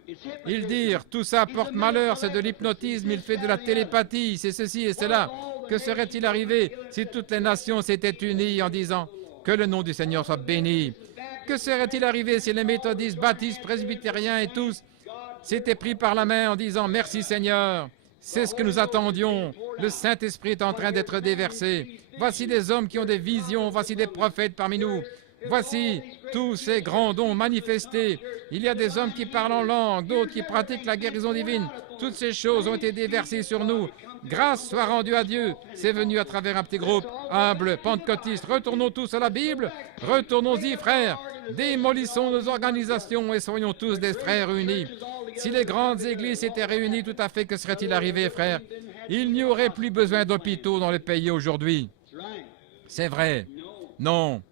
Ils dirent, tout ça porte malheur, c'est de l'hypnotisme, il fait de la télépathie, c'est ceci et cela. Que serait-il arrivé si toutes les nations s'étaient unies en disant, que le nom du Seigneur soit béni? Que serait-il arrivé si les méthodistes, baptistes, presbytériens et tous s'étaient pris par la main en disant, merci Seigneur, c'est ce que nous attendions, le Saint-Esprit est en train d'être déversé. Voici des hommes qui ont des visions, voici des prophètes parmi nous. Voici tous ces grands dons manifestés. Il y a des hommes qui parlent en langue, d'autres qui pratiquent la guérison divine. Toutes ces choses ont été déversées sur nous. Grâce soit rendue à Dieu. C'est venu à travers un petit groupe humble, pentecôtiste. Retournons tous à la Bible. Retournons-y, frères. Démolissons nos organisations et soyons tous des frères unis. Si les grandes églises s'étaient réunies tout à fait, que serait-il arrivé, frères? Il n'y aurait plus besoin d'hôpitaux dans le pays aujourd'hui. C'est vrai. Non.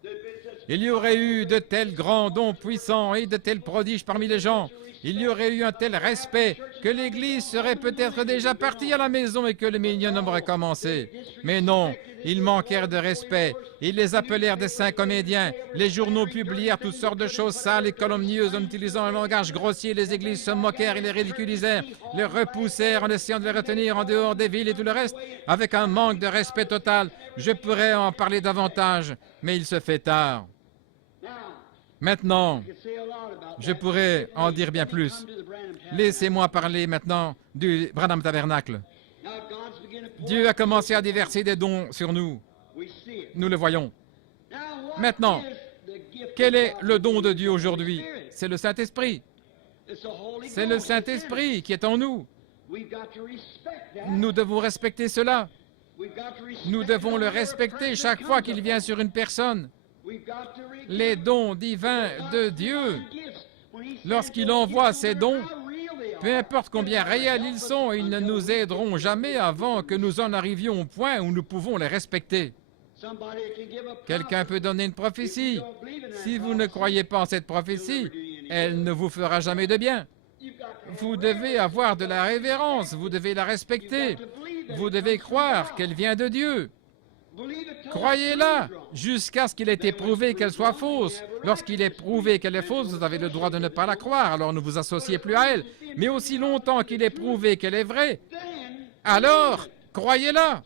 Il y aurait eu de tels grands dons puissants et de tels prodiges parmi les gens. Il y aurait eu un tel respect que l'Église serait peut-être déjà partie à la maison et que le millénium aurait commencé. Mais non, ils manquèrent de respect. Ils les appelèrent des saints comédiens. Les journaux publièrent toutes sortes de choses sales et calomnieuses en utilisant un langage grossier. Les églises se moquèrent et les ridiculisèrent, les repoussèrent en essayant de les retenir en dehors des villes et tout le reste, avec un manque de respect total. Je pourrais en parler davantage, mais il se fait tard. Maintenant, je pourrais en dire bien plus. Laissez-moi parler maintenant du Branham Tabernacle. Dieu a commencé à déverser des dons sur nous. Nous le voyons. Maintenant, quel est le don de Dieu aujourd'hui? C'est le Saint-Esprit. C'est le Saint-Esprit qui est en nous. Nous devons respecter cela. Nous devons le respecter chaque fois qu'il vient sur une personne. Les dons divins de Dieu, lorsqu'il envoie ces dons, peu importe combien réels ils sont, ils ne nous aideront jamais avant que nous en arrivions au point où nous pouvons les respecter. Quelqu'un peut donner une prophétie. Si vous ne croyez pas en cette prophétie, elle ne vous fera jamais de bien. Vous devez avoir de la révérence, vous devez la respecter. Vous devez croire qu'elle vient de Dieu. Croyez-la jusqu'à ce qu'il ait été prouvé qu'elle soit fausse. Lorsqu'il est prouvé qu'elle est fausse, vous avez le droit de ne pas la croire, alors ne vous associez plus à elle. Mais aussi longtemps qu'il est prouvé qu'elle est vraie, alors croyez-la.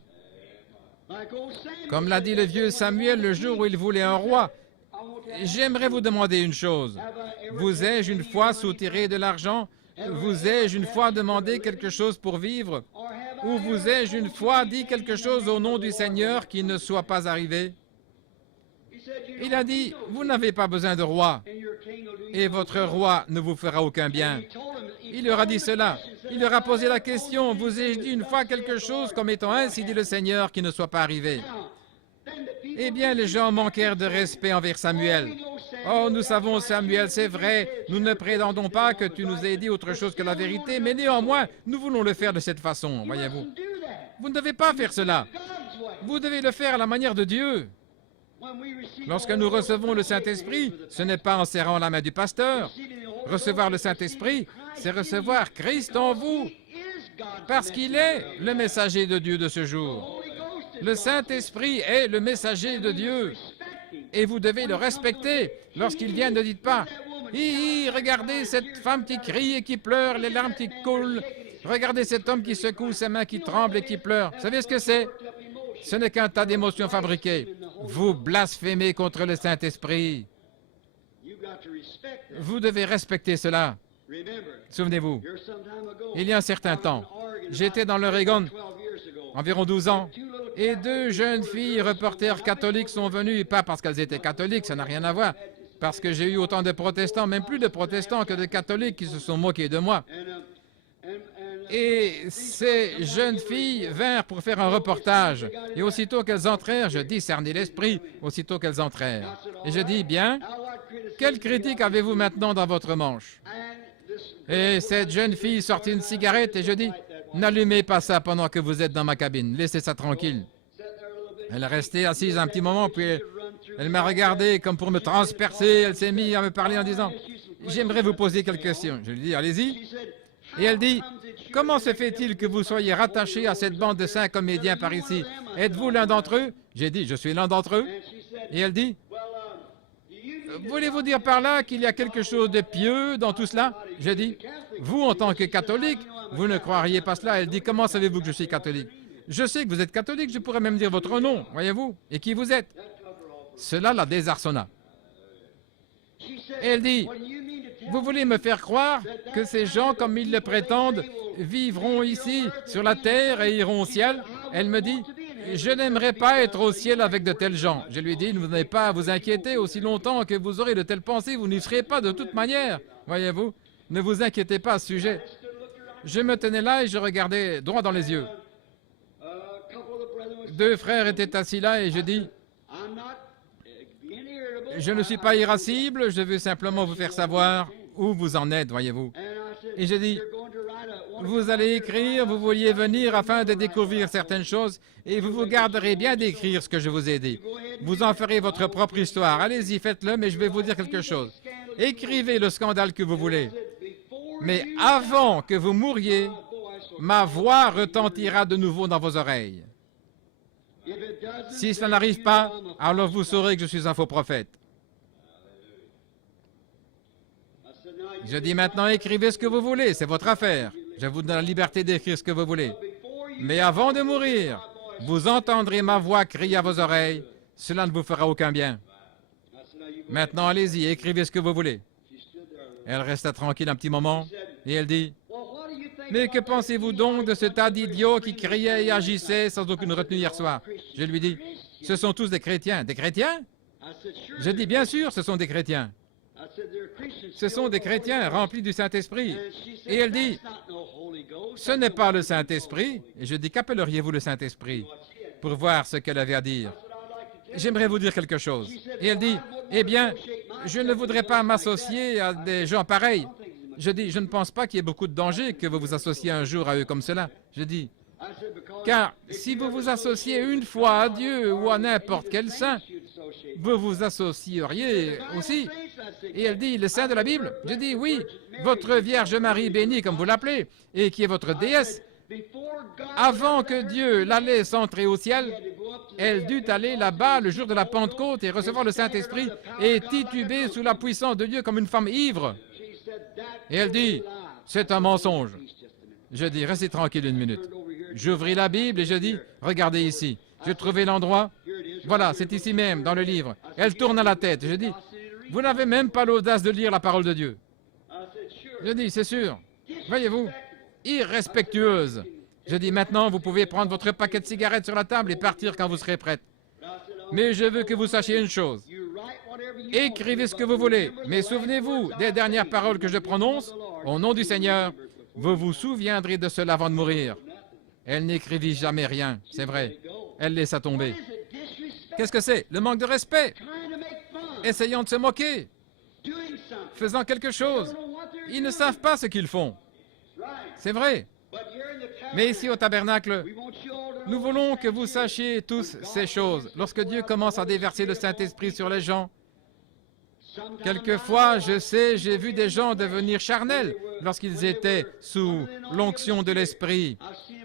Comme l'a dit le vieux Samuel le jour où il voulait un roi, j'aimerais vous demander une chose. Vous ai-je une fois soutiré de l'argent? Vous ai-je une fois demandé quelque chose pour vivre? Ou vous ai-je une fois dit quelque chose au nom du Seigneur qui ne soit pas arrivé? Il a dit, vous n'avez pas besoin de roi, et votre roi ne vous fera aucun bien. Il leur a dit cela. Il leur a posé la question, vous ai-je dit une fois quelque chose comme étant ainsi dit le Seigneur qui ne soit pas arrivé? Eh bien, les gens manquèrent de respect envers Samuel. Oh, nous savons, Samuel, c'est vrai, nous ne prétendons pas que tu nous aies dit autre chose que la vérité, mais néanmoins, nous voulons le faire de cette façon, voyez-vous. Vous ne devez pas faire cela. Vous devez le faire à la manière de Dieu. Lorsque nous recevons le Saint-Esprit, ce n'est pas en serrant la main du pasteur. Recevoir le Saint-Esprit, c'est recevoir Christ en vous, parce qu'il est le messager de Dieu de ce jour. Le Saint-Esprit est le messager de Dieu, et vous devez le respecter. Lorsqu'il vient, ne dites pas « Hi, regardez cette femme qui crie et qui pleure, les larmes qui coulent. Regardez cet homme qui secoue ses mains, qui tremble et qui pleure. » Vous savez ce que c'est? Ce n'est qu'un tas d'émotions fabriquées. Vous blasphémez contre le Saint-Esprit. Vous devez respecter cela. Souvenez-vous, il y a un certain temps, j'étais dans l'Oregon, environ 12 ans, et 2 jeunes filles reporters catholiques sont venues, pas parce qu'elles étaient catholiques, ça n'a rien à voir, parce que j'ai eu autant de protestants, même plus de protestants que de catholiques qui se sont moqués de moi. Et ces jeunes filles vinrent pour faire un reportage. Et aussitôt qu'elles entrèrent, je discernais l'esprit, aussitôt qu'elles entrèrent. Et je dis, bien, quelle critique avez-vous maintenant dans votre manche? Et cette jeune fille sortit une cigarette et je dis, n'allumez pas ça pendant que vous êtes dans ma cabine, laissez ça tranquille. Elle est restée assise un petit moment, puis elle m'a regardé comme pour me transpercer. Elle s'est mise à me parler en disant, j'aimerais vous poser quelques questions. Je lui dis, allez-y. Et elle dit, comment se fait-il que vous soyez rattaché à cette bande de 5 comédiens par ici? Êtes-vous l'un d'entre eux? J'ai dit, je suis l'un d'entre eux. Et elle dit, voulez-vous dire par là qu'il y a quelque chose de pieux dans tout cela? J'ai dit, vous, en tant que catholique, vous ne croiriez pas cela. Elle dit, comment savez-vous que je suis catholique? Je sais que vous êtes catholique, je pourrais même dire votre nom, voyez-vous, et qui vous êtes. Cela la désarçonna. Et elle dit, vous voulez me faire croire que ces gens, comme ils le prétendent, vivront ici, sur la terre, et iront au ciel? Elle me dit, je n'aimerais pas être au ciel avec de tels gens. Je lui dis, vous n'avez pas à vous inquiéter aussi longtemps que vous aurez de telles pensées, vous n'y serez pas de toute manière, voyez-vous. Ne vous inquiétez pas à ce sujet. Je me tenais là et je regardais droit dans les yeux. 2 frères étaient assis là et je dis, je ne suis pas irascible, je veux simplement vous faire savoir où vous en êtes, voyez-vous. Et je dis, vous allez écrire, vous vouliez venir afin de découvrir certaines choses et vous vous garderez bien d'écrire ce que je vous ai dit. Vous en ferez votre propre histoire. Allez-y, faites-le, mais je vais vous dire quelque chose. Écrivez le scandale que vous voulez. Mais avant que vous mouriez, ma voix retentira de nouveau dans vos oreilles. Si cela n'arrive pas, alors vous saurez que je suis un faux prophète. Je dis maintenant, écrivez ce que vous voulez, c'est votre affaire. Je vous donne la liberté d'écrire ce que vous voulez. Mais avant de mourir, vous entendrez ma voix crier à vos oreilles. Cela ne vous fera aucun bien. Maintenant, allez-y, écrivez ce que vous voulez. Elle resta tranquille un petit moment et elle dit, « Mais que pensez-vous donc de ce tas d'idiots qui criaient et agissaient sans aucune retenue hier soir? » Je lui dis, « Ce sont tous des chrétiens. » « Des chrétiens? » Je dis, « Bien sûr, ce sont des chrétiens. Ce sont des chrétiens remplis du Saint-Esprit. » Et elle dit, « Ce n'est pas le Saint-Esprit. » Et je dis, « Qu'appelleriez-vous le Saint-Esprit? » Pour voir ce qu'elle avait à dire. « J'aimerais vous dire quelque chose. » Et elle dit, « Eh bien, je ne voudrais pas m'associer à des gens pareils. » Je dis, « Je ne pense pas qu'il y ait beaucoup de danger que vous vous associez un jour à eux comme cela. » Je dis, « Car si vous vous associez une fois à Dieu ou à n'importe quel saint, vous vous associeriez aussi. » Et elle dit, « Le saint de la Bible? » Je dis, « Oui, votre Vierge Marie bénie, comme vous l'appelez, et qui est votre déesse. Avant que Dieu la laisse entrer au ciel, elle dut aller là-bas le jour de la Pentecôte et recevoir le Saint-Esprit et tituber sous la puissance de Dieu comme une femme ivre. » Et elle dit, « C'est un mensonge. » Je dis, « Restez tranquille une minute. » J'ouvris la Bible et je dis, « Regardez ici. » J'ai trouvé l'endroit. Voilà, c'est ici même, dans le livre. Elle tourna la tête. Je dis, « Vous n'avez même pas l'audace de lire la parole de Dieu. » Je dis, « C'est sûr. Voyez-vous, irrespectueuse. » Je dis, « Maintenant, vous pouvez prendre votre paquet de cigarettes sur la table et partir quand vous serez prête. Mais je veux que vous sachiez une chose. Écrivez ce que vous voulez, mais souvenez-vous des dernières paroles que je prononce. Au nom du Seigneur, vous vous souviendrez de cela avant de mourir. » Elle n'écrivit jamais rien, c'est vrai. Elle laissa tomber. Qu'est-ce que c'est? Le manque de respect. Essayant de se moquer. Faisant quelque chose. Ils ne savent pas ce qu'ils font. C'est vrai. Mais ici au tabernacle, Nous voulons que vous sachiez tous ces choses. Lorsque Dieu commence à déverser le Saint-Esprit sur les gens, quelquefois, je sais, j'ai vu des gens devenir charnels lorsqu'ils étaient sous l'onction de l'Esprit.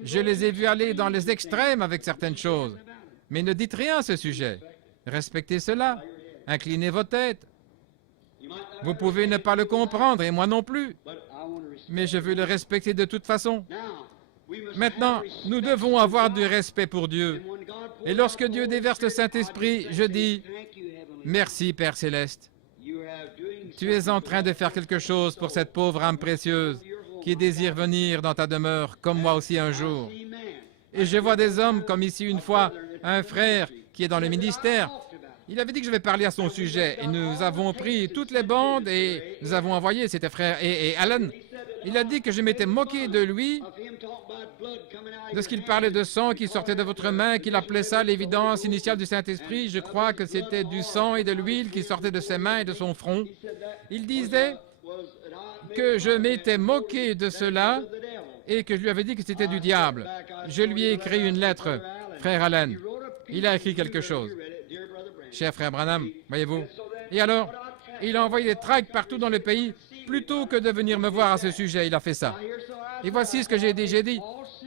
Je les ai vus aller dans les extrêmes avec certaines choses. Mais ne dites rien à ce sujet. Respectez cela. Inclinez vos têtes. Vous pouvez ne pas le comprendre, et moi non plus. Mais je veux le respecter de toute façon. Maintenant, nous devons avoir du respect pour Dieu. Et lorsque Dieu déverse le Saint-Esprit, je dis, « Merci, Père Céleste. Tu es en train de faire quelque chose pour cette pauvre âme précieuse qui désire venir dans ta demeure, comme moi aussi un jour. » Et je vois des hommes, comme ici une fois, un frère qui est dans le ministère. Il avait dit que je vais parler à son sujet. Et nous avons pris toutes les bandes et nous avons envoyé, c'était frère et Alan. Il a dit que je m'étais moqué de lui, de ce qu'il parlait de sang qui sortait de votre main, qu'il appelait ça l'évidence initiale du Saint-Esprit. Je crois que c'était du sang et de l'huile qui sortait de ses mains et de son front. Il disait que je m'étais moqué de cela et que je lui avais dit que c'était du diable. Je lui ai écrit une lettre, frère Alan. Il a écrit quelque chose. Cher frère Branham, voyez-vous. Et alors, il a envoyé des tracts partout dans le pays. Plutôt que de venir me voir à ce sujet, il a fait ça. Et voici ce que j'ai dit. J'ai dit,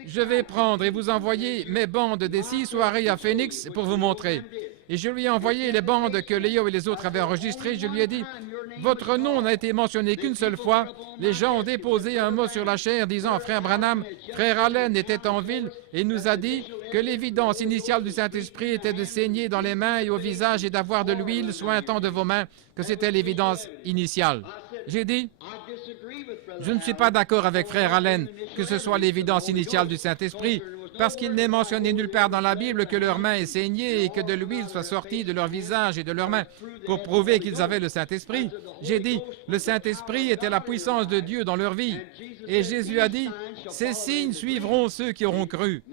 je vais prendre et vous envoyer mes bandes des 6 soirées à Phoenix pour vous montrer. Et je lui ai envoyé les bandes que Léo et les autres avaient enregistrées. Je lui ai dit, votre nom n'a été mentionné qu'une seule fois. Les gens ont déposé un mot sur la chair disant à frère Branham, frère Allen était en ville et nous a dit que l'évidence initiale du Saint-Esprit était de saigner dans les mains et au visage et d'avoir de l'huile sointant de vos mains, que c'était l'évidence initiale. J'ai dit, je ne suis pas d'accord avec frère Allen que ce soit l'évidence initiale du Saint-Esprit, parce qu'il n'est mentionné nulle part dans la Bible que leurs mains aient saigné et que de l'huile soit sortie de leur visage et de leurs mains pour prouver qu'ils avaient le Saint-Esprit. J'ai dit, le Saint-Esprit était la puissance de Dieu dans leur vie. Et Jésus a dit, ces signes suivront ceux qui auront cru.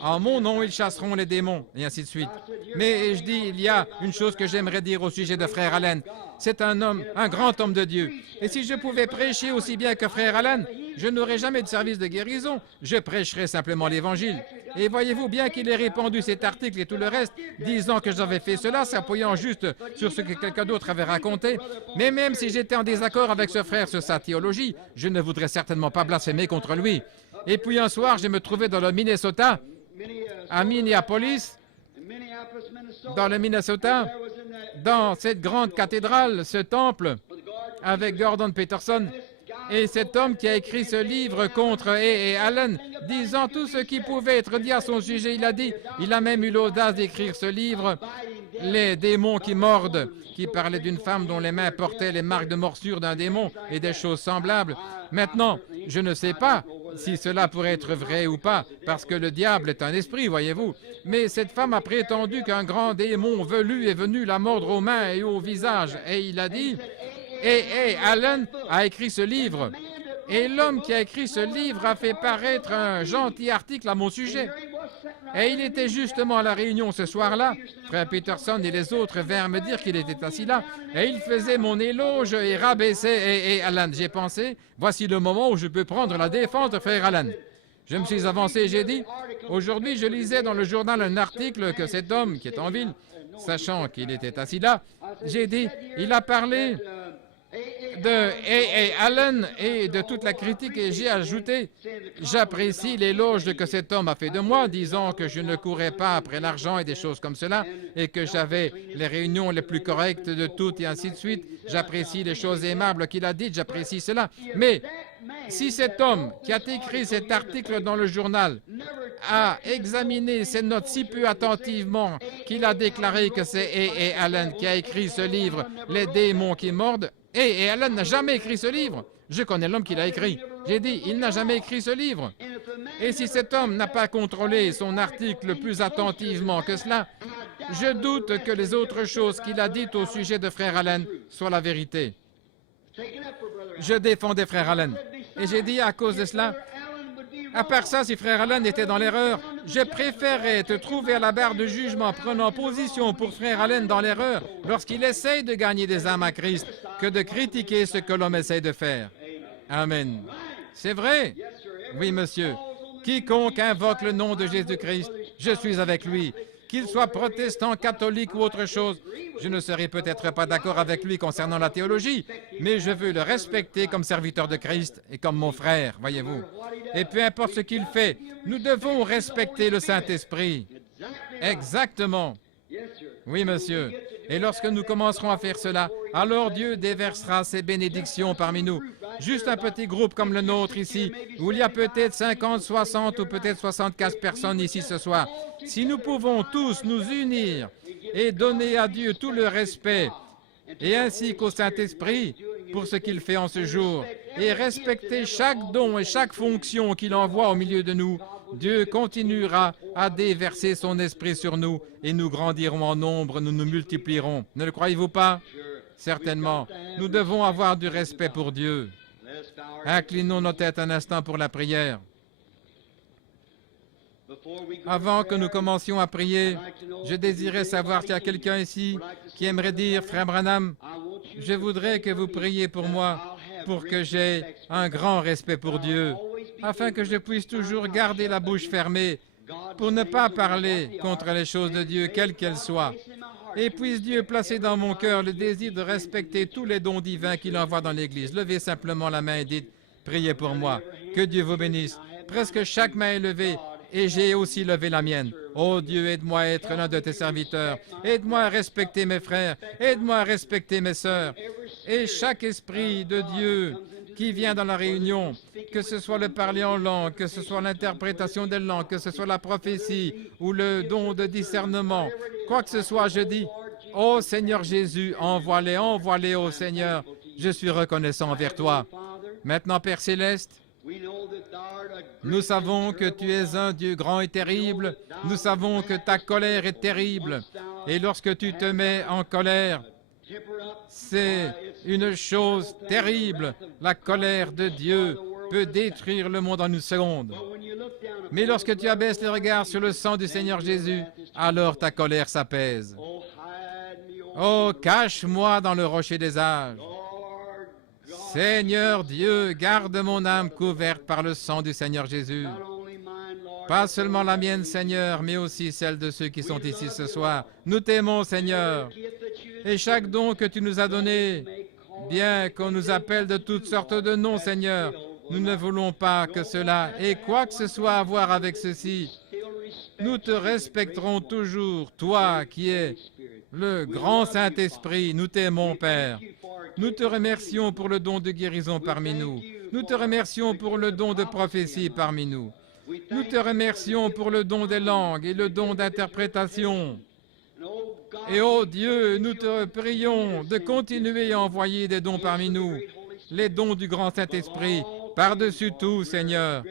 En mon nom, ils chasseront les démons, et ainsi de suite. Mais je dis, il y a une chose que j'aimerais dire au sujet de frère Allen. C'est un homme, un grand homme de Dieu. Et si je pouvais prêcher aussi bien que frère Allen, je n'aurais jamais de service de guérison. Je prêcherais simplement l'Évangile. Et voyez-vous, bien qu'il ait répandu cet article et tout le reste, disant que j'avais fait cela, s'appuyant juste sur ce que quelqu'un d'autre avait raconté, mais même si j'étais en désaccord avec ce frère sur sa théologie, je ne voudrais certainement pas blasphémer contre lui. Et puis un soir, je me trouvais dans le Minnesota, à Minneapolis, dans le Minnesota, dans cette grande cathédrale, ce temple, avec Gordon Peterson, et cet homme qui a écrit ce livre contre Allen, disant tout ce qui pouvait être dit à son sujet, il a dit, il a même eu l'audace d'écrire ce livre, Les démons qui mordent, qui parlait d'une femme dont les mains portaient les marques de morsure d'un démon et des choses semblables. Maintenant, je ne sais pas si cela pourrait être vrai ou pas, parce que le diable est un esprit, voyez-vous. Mais cette femme a prétendu qu'un grand démon velu est venu la mordre aux mains et au visage. Et il a dit, Allen a écrit ce livre. Et l'homme qui a écrit ce livre a fait paraître un gentil article à mon sujet. Et il était justement à la réunion ce soir-là. Frère Peterson et les autres vinrent me dire qu'il était assis là. Et il faisait mon éloge et rabaissait Allen. J'ai pensé, voici le moment où je peux prendre la défense de frère Allen. Je me suis avancé et j'ai dit, aujourd'hui je lisais dans le journal un article que cet homme qui est en ville, sachant qu'il était assis là, j'ai dit, il a parlé de Allen et de toute la critique, et j'ai ajouté, j'apprécie l'éloge que cet homme a fait de moi, disant que je ne courais pas après l'argent et des choses comme cela, et que j'avais les réunions les plus correctes de toutes, et ainsi de suite. J'apprécie les choses aimables qu'il a dites, j'apprécie cela. Mais si cet homme qui a écrit cet article dans le journal a examiné ces notes si peu attentivement qu'il a déclaré que c'est Allen qui a écrit ce livre, Les démons qui mordent, et Allen n'a jamais écrit ce livre. Je connais l'homme qui l'a écrit. J'ai dit, il n'a jamais écrit ce livre. Et si cet homme n'a pas contrôlé son article plus attentivement que cela, je doute que les autres choses qu'il a dites au sujet de frère Allen soient la vérité. Je défendais frère Allen. Et j'ai dit à cause de cela, à part ça, si frère Allen était dans l'erreur, je préférerais te trouver à la barre de jugement prenant position pour frère Allen dans l'erreur lorsqu'il essaye de gagner des âmes à Christ que de critiquer ce que l'homme essaie de faire. Amen. C'est vrai? Oui, monsieur. Quiconque invoque le nom de Jésus-Christ je suis avec lui. Qu'il soit protestant, catholique ou autre chose, je ne serai peut-être pas d'accord avec lui concernant la théologie, mais je veux le respecter comme serviteur de Christ et comme mon frère, voyez-vous. Et peu importe ce qu'il fait, nous devons respecter le Saint-Esprit. Exactement. Oui, monsieur. Et lorsque nous commencerons à faire cela, alors Dieu déversera ses bénédictions parmi nous. Juste un petit groupe comme le nôtre ici, où il y a peut-être 50, 60 ou peut-être 75 personnes ici ce soir. Si nous pouvons tous nous unir et donner à Dieu tout le respect, et ainsi qu'au Saint-Esprit pour ce qu'il fait en ce jour, et respecter chaque don et chaque fonction qu'il envoie au milieu de nous, Dieu continuera à déverser son esprit sur nous et nous grandirons en nombre, nous nous multiplierons. Ne le croyez-vous pas? Certainement. Nous devons avoir du respect pour Dieu. Inclinons nos têtes un instant pour la prière. Avant que nous commencions à prier, je désirais savoir s'il y a quelqu'un ici qui aimerait dire, Frère Branham, je voudrais que vous priez pour moi, pour que j'aie un grand respect pour Dieu, afin que je puisse toujours garder la bouche fermée pour ne pas parler contre les choses de Dieu, quelles qu'elles soient. Et puisse Dieu placer dans mon cœur le désir de respecter tous les dons divins qu'il envoie dans l'Église. Levez simplement la main et dites, priez pour moi. Que Dieu vous bénisse. Presque chaque main est levée. Et j'ai aussi levé la mienne. Oh Dieu, aide-moi à être l'un de tes serviteurs. Aide-moi à respecter mes frères. Aide-moi à respecter mes sœurs. Et chaque esprit de Dieu qui vient dans la réunion, que ce soit le parler en langue, que ce soit l'interprétation des langues, que ce soit la prophétie ou le don de discernement, quoi que ce soit, je dis, ô Seigneur Jésus, envoie-les, envoie-les, ô Seigneur. Je suis reconnaissant envers toi. Maintenant, Père Céleste, nous savons que tu es un Dieu grand et terrible. Nous savons que ta colère est terrible. Et lorsque tu te mets en colère, c'est une chose terrible. La colère de Dieu peut détruire le monde en une seconde. Mais lorsque tu abaisses le regard sur le sang du Seigneur Jésus, alors ta colère s'apaise. Oh, cache-moi dans le rocher des âges. Seigneur Dieu, garde mon âme couverte par le sang du Seigneur Jésus. Pas seulement la mienne, Seigneur, mais aussi celle de ceux qui sont ici ce soir. Nous t'aimons, Seigneur. Et chaque don que tu nous as donné, bien qu'on nous appelle de toutes sortes de noms, Seigneur, nous ne voulons pas que cela ait quoi que ce soit à voir avec ceci. Nous te respecterons toujours, toi qui es le grand Saint-Esprit. Nous t'aimons, Père. Nous te remercions pour le don de guérison parmi nous. Nous te remercions pour le don de prophétie parmi nous. Nous te remercions pour le don des langues et le don d'interprétation. Et ô Dieu, nous te prions de continuer à envoyer des dons parmi nous, les dons du grand Saint-Esprit, par-dessus tout, Seigneur.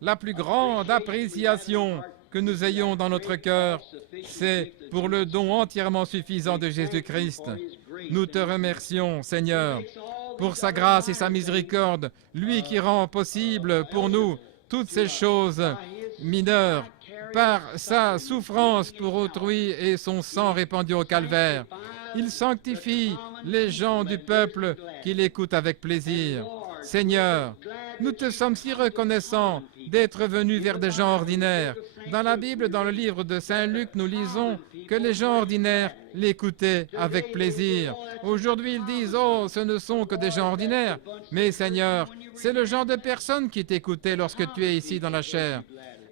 La plus grande appréciation que nous ayons dans notre cœur, c'est pour le don entièrement suffisant de Jésus-Christ. Nous te remercions, Seigneur, pour sa grâce et sa miséricorde, lui qui rend possible pour nous toutes ces choses mineures, par sa souffrance pour autrui et son sang répandu au calvaire. Il sanctifie les gens du peuple qui l'écoutent avec plaisir. Seigneur, nous te sommes si reconnaissants d'être venus vers des gens ordinaires. Dans la Bible, dans le livre de Saint Luc, nous lisons que les gens ordinaires l'écoutaient avec plaisir. Aujourd'hui, ils disent, oh, ce ne sont que des gens ordinaires. Mais Seigneur, c'est le genre de personnes qui t'écoutaient lorsque tu es ici dans la chair.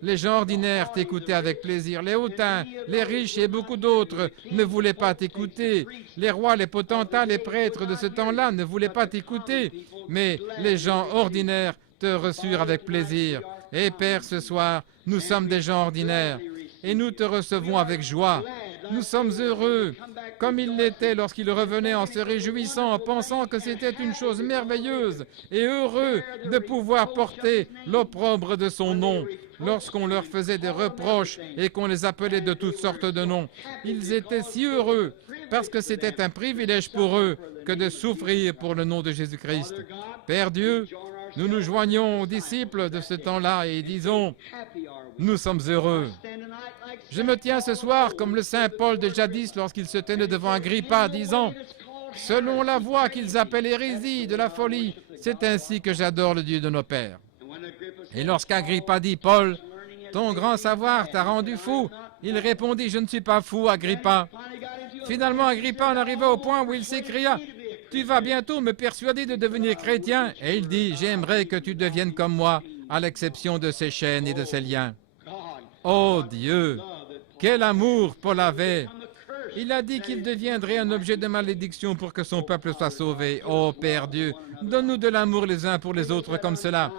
Les gens ordinaires t'écoutaient avec plaisir. Les hautains, les riches et beaucoup d'autres ne voulaient pas t'écouter. Les rois, les potentats, les prêtres de ce temps-là ne voulaient pas t'écouter. Mais les gens ordinaires te reçurent avec plaisir. Et Père, ce soir, nous sommes des gens ordinaires et nous te recevons avec joie. Nous sommes heureux, comme il l'était lorsqu'il revenait en se réjouissant, en pensant que c'était une chose merveilleuse et heureux de pouvoir porter l'opprobre de son nom. Lorsqu'on leur faisait des reproches et qu'on les appelait de toutes sortes de noms, ils étaient si heureux parce que c'était un privilège pour eux que de souffrir pour le nom de Jésus-Christ. Père Dieu, nous nous joignons aux disciples de ce temps-là et disons, nous sommes heureux. Je me tiens ce soir comme le Saint Paul de jadis lorsqu'il se tenait devant Agrippa, disant, selon la voie qu'ils appellent hérésie, de la folie, c'est ainsi que j'adore le Dieu de nos pères. Et lorsqu'Agrippa dit, Paul, Ton grand savoir t'a rendu fou. Il répondit, je ne suis pas fou, Agrippa. Finalement, Agrippa en arriva au point où il s'écria, tu vas bientôt me persuader de devenir chrétien. Et il dit, j'aimerais que tu deviennes comme moi, à l'exception de ces chaînes et de ces liens. Oh Dieu, quel amour Paul avait! Il a dit qu'il deviendrait un objet de malédiction pour que son peuple soit sauvé. Oh Père Dieu, donne-nous de l'amour les uns pour les autres comme cela.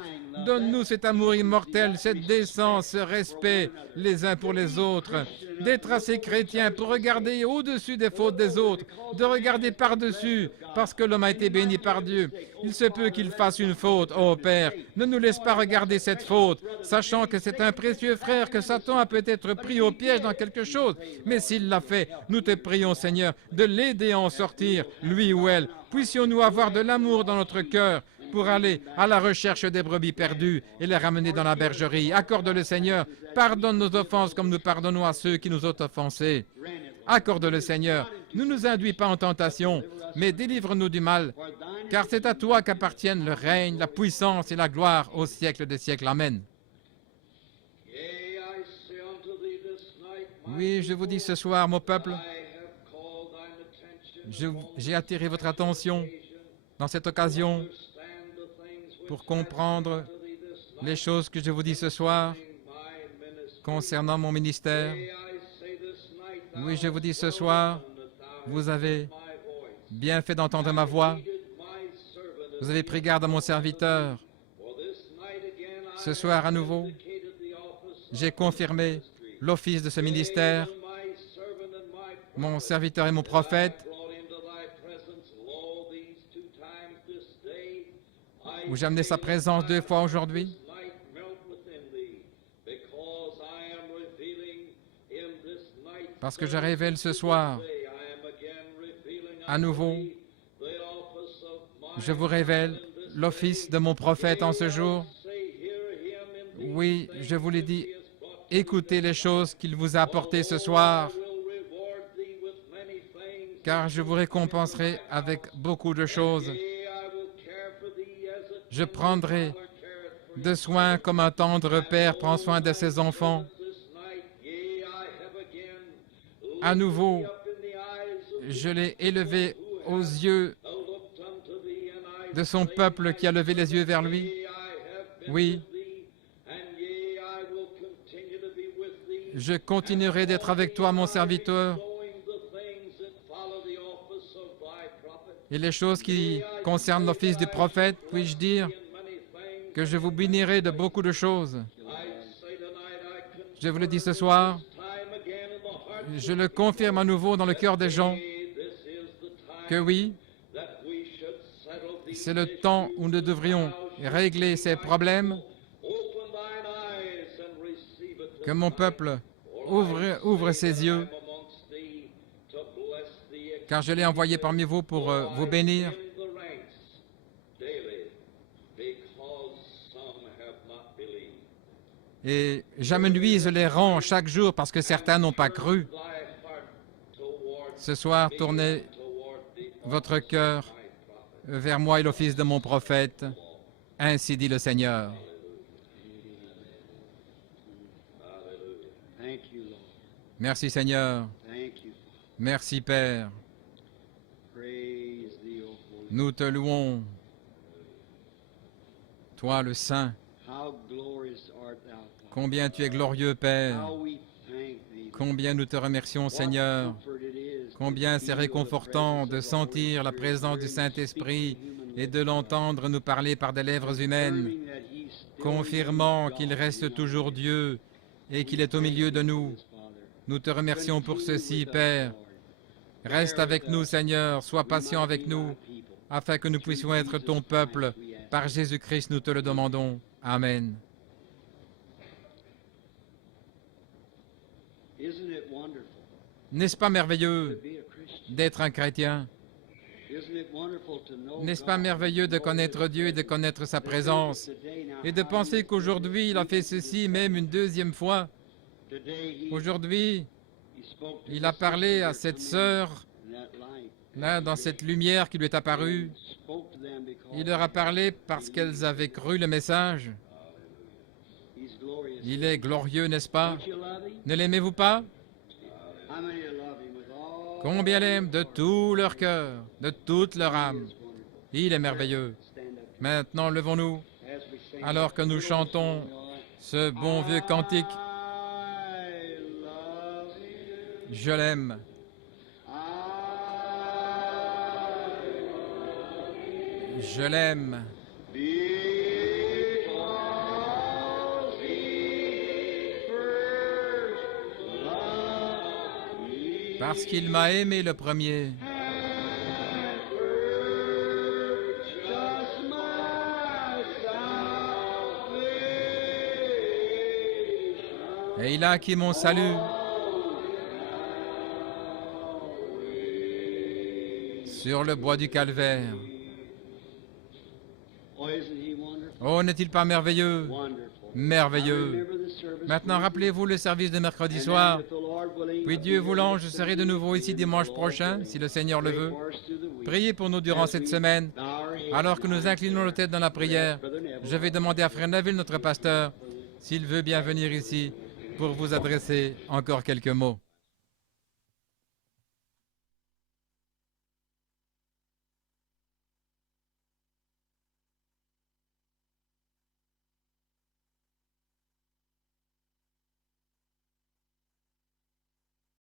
Donne-nous cet amour immortel, cette décence, ce respect les uns pour les autres, d'être assez chrétiens pour regarder au-dessus des fautes des autres, de regarder par-dessus, parce que l'homme a été béni par Dieu. Il se peut qu'il fasse une faute, ô Père. Ne nous laisse pas regarder cette faute, sachant que c'est un précieux frère que Satan a peut-être pris au piège dans quelque chose. Mais s'il l'a fait, nous te prions, Seigneur, de l'aider à en sortir, lui ou elle. Puissions-nous avoir de l'amour dans notre cœur pour aller à la recherche des brebis perdues et les ramener dans la bergerie. Accorde-le, Seigneur. Pardonne nos offenses comme nous pardonnons à ceux qui nous ont offensés. Accorde-le, Seigneur. Ne nous induis pas en tentation, mais délivre-nous du mal, car c'est à toi qu'appartiennent le règne, la puissance et la gloire au siècle des siècles. Amen. Oui, je vous dis ce soir, mon peuple, j'ai attiré votre attention dans cette occasion pour comprendre les choses que je vous dis ce soir concernant mon ministère. Oui, je vous dis ce soir, vous avez bien fait d'entendre ma voix. Vous avez pris garde à mon serviteur. Ce soir, à nouveau, j'ai confirmé l'office de ce ministère. Mon serviteur et mon prophète, où j'ai amené sa présence 2 fois aujourd'hui. Parce que je révèle ce soir, à nouveau, je vous révèle l'office de mon prophète en ce jour. Oui, je vous l'ai dit, écoutez les choses qu'il vous a apportées ce soir, car je vous récompenserai avec beaucoup de choses. Je prendrai de soin comme un tendre père prend soin de ses enfants. À nouveau, je l'ai élevé aux yeux de son peuple qui a levé les yeux vers lui. Oui, je continuerai d'être avec toi, mon serviteur. Et les choses qui concernent l'office du prophète, puis-je dire que je vous bénirai de beaucoup de choses. Je vous le dis ce soir, je le confirme à nouveau dans le cœur des gens, que oui, c'est le temps où nous devrions régler ces problèmes, que mon peuple ouvre ses yeux, car je l'ai envoyé parmi vous pour vous bénir. Et j'amenuise les rangs chaque jour parce que certains n'ont pas cru. Ce soir, tournez votre cœur vers moi et l'office de mon prophète. Ainsi dit le Seigneur. Merci Seigneur. Merci Père. Nous te louons, toi le Saint. Combien tu es glorieux, Père. Combien nous te remercions, Seigneur. Combien c'est réconfortant de sentir la présence du Saint-Esprit et de l'entendre nous parler par des lèvres humaines, confirmant qu'il reste toujours Dieu et qu'il est au milieu de nous. Nous te remercions pour ceci, Père. Reste avec nous, Seigneur, sois patient avec nous, afin que nous puissions être ton peuple. Par Jésus-Christ, nous te le demandons. Amen. N'est-ce pas merveilleux d'être un chrétien? N'est-ce pas merveilleux de connaître Dieu et de connaître sa présence? Et de penser qu'aujourd'hui, il a fait ceci même une deuxième fois. Aujourd'hui, il a parlé à cette sœur, là, dans cette lumière qui lui est apparue. Il leur a parlé parce qu'elles avaient cru le message. Il est glorieux, n'est-ce pas? Ne l'aimez-vous pas? Combien l'aiment de tout leur cœur, de toute leur âme. Il est merveilleux. Maintenant, levons-nous, alors que nous chantons ce bon vieux cantique. Je l'aime. Je l'aime. Parce qu'il m'a aimé le premier. Et il a acquis mon salut. Sur le bois du calvaire. Oh, n'est-il pas merveilleux? Merveilleux. Maintenant, rappelez-vous le service de mercredi soir. Puis Dieu voulant, je serai de nouveau ici dimanche prochain, si le Seigneur le veut. Priez pour nous durant cette semaine. Alors que nous inclinons nos têtes dans la prière, je vais demander à Frère Neville, notre pasteur, s'il veut bien venir ici pour vous adresser encore quelques mots.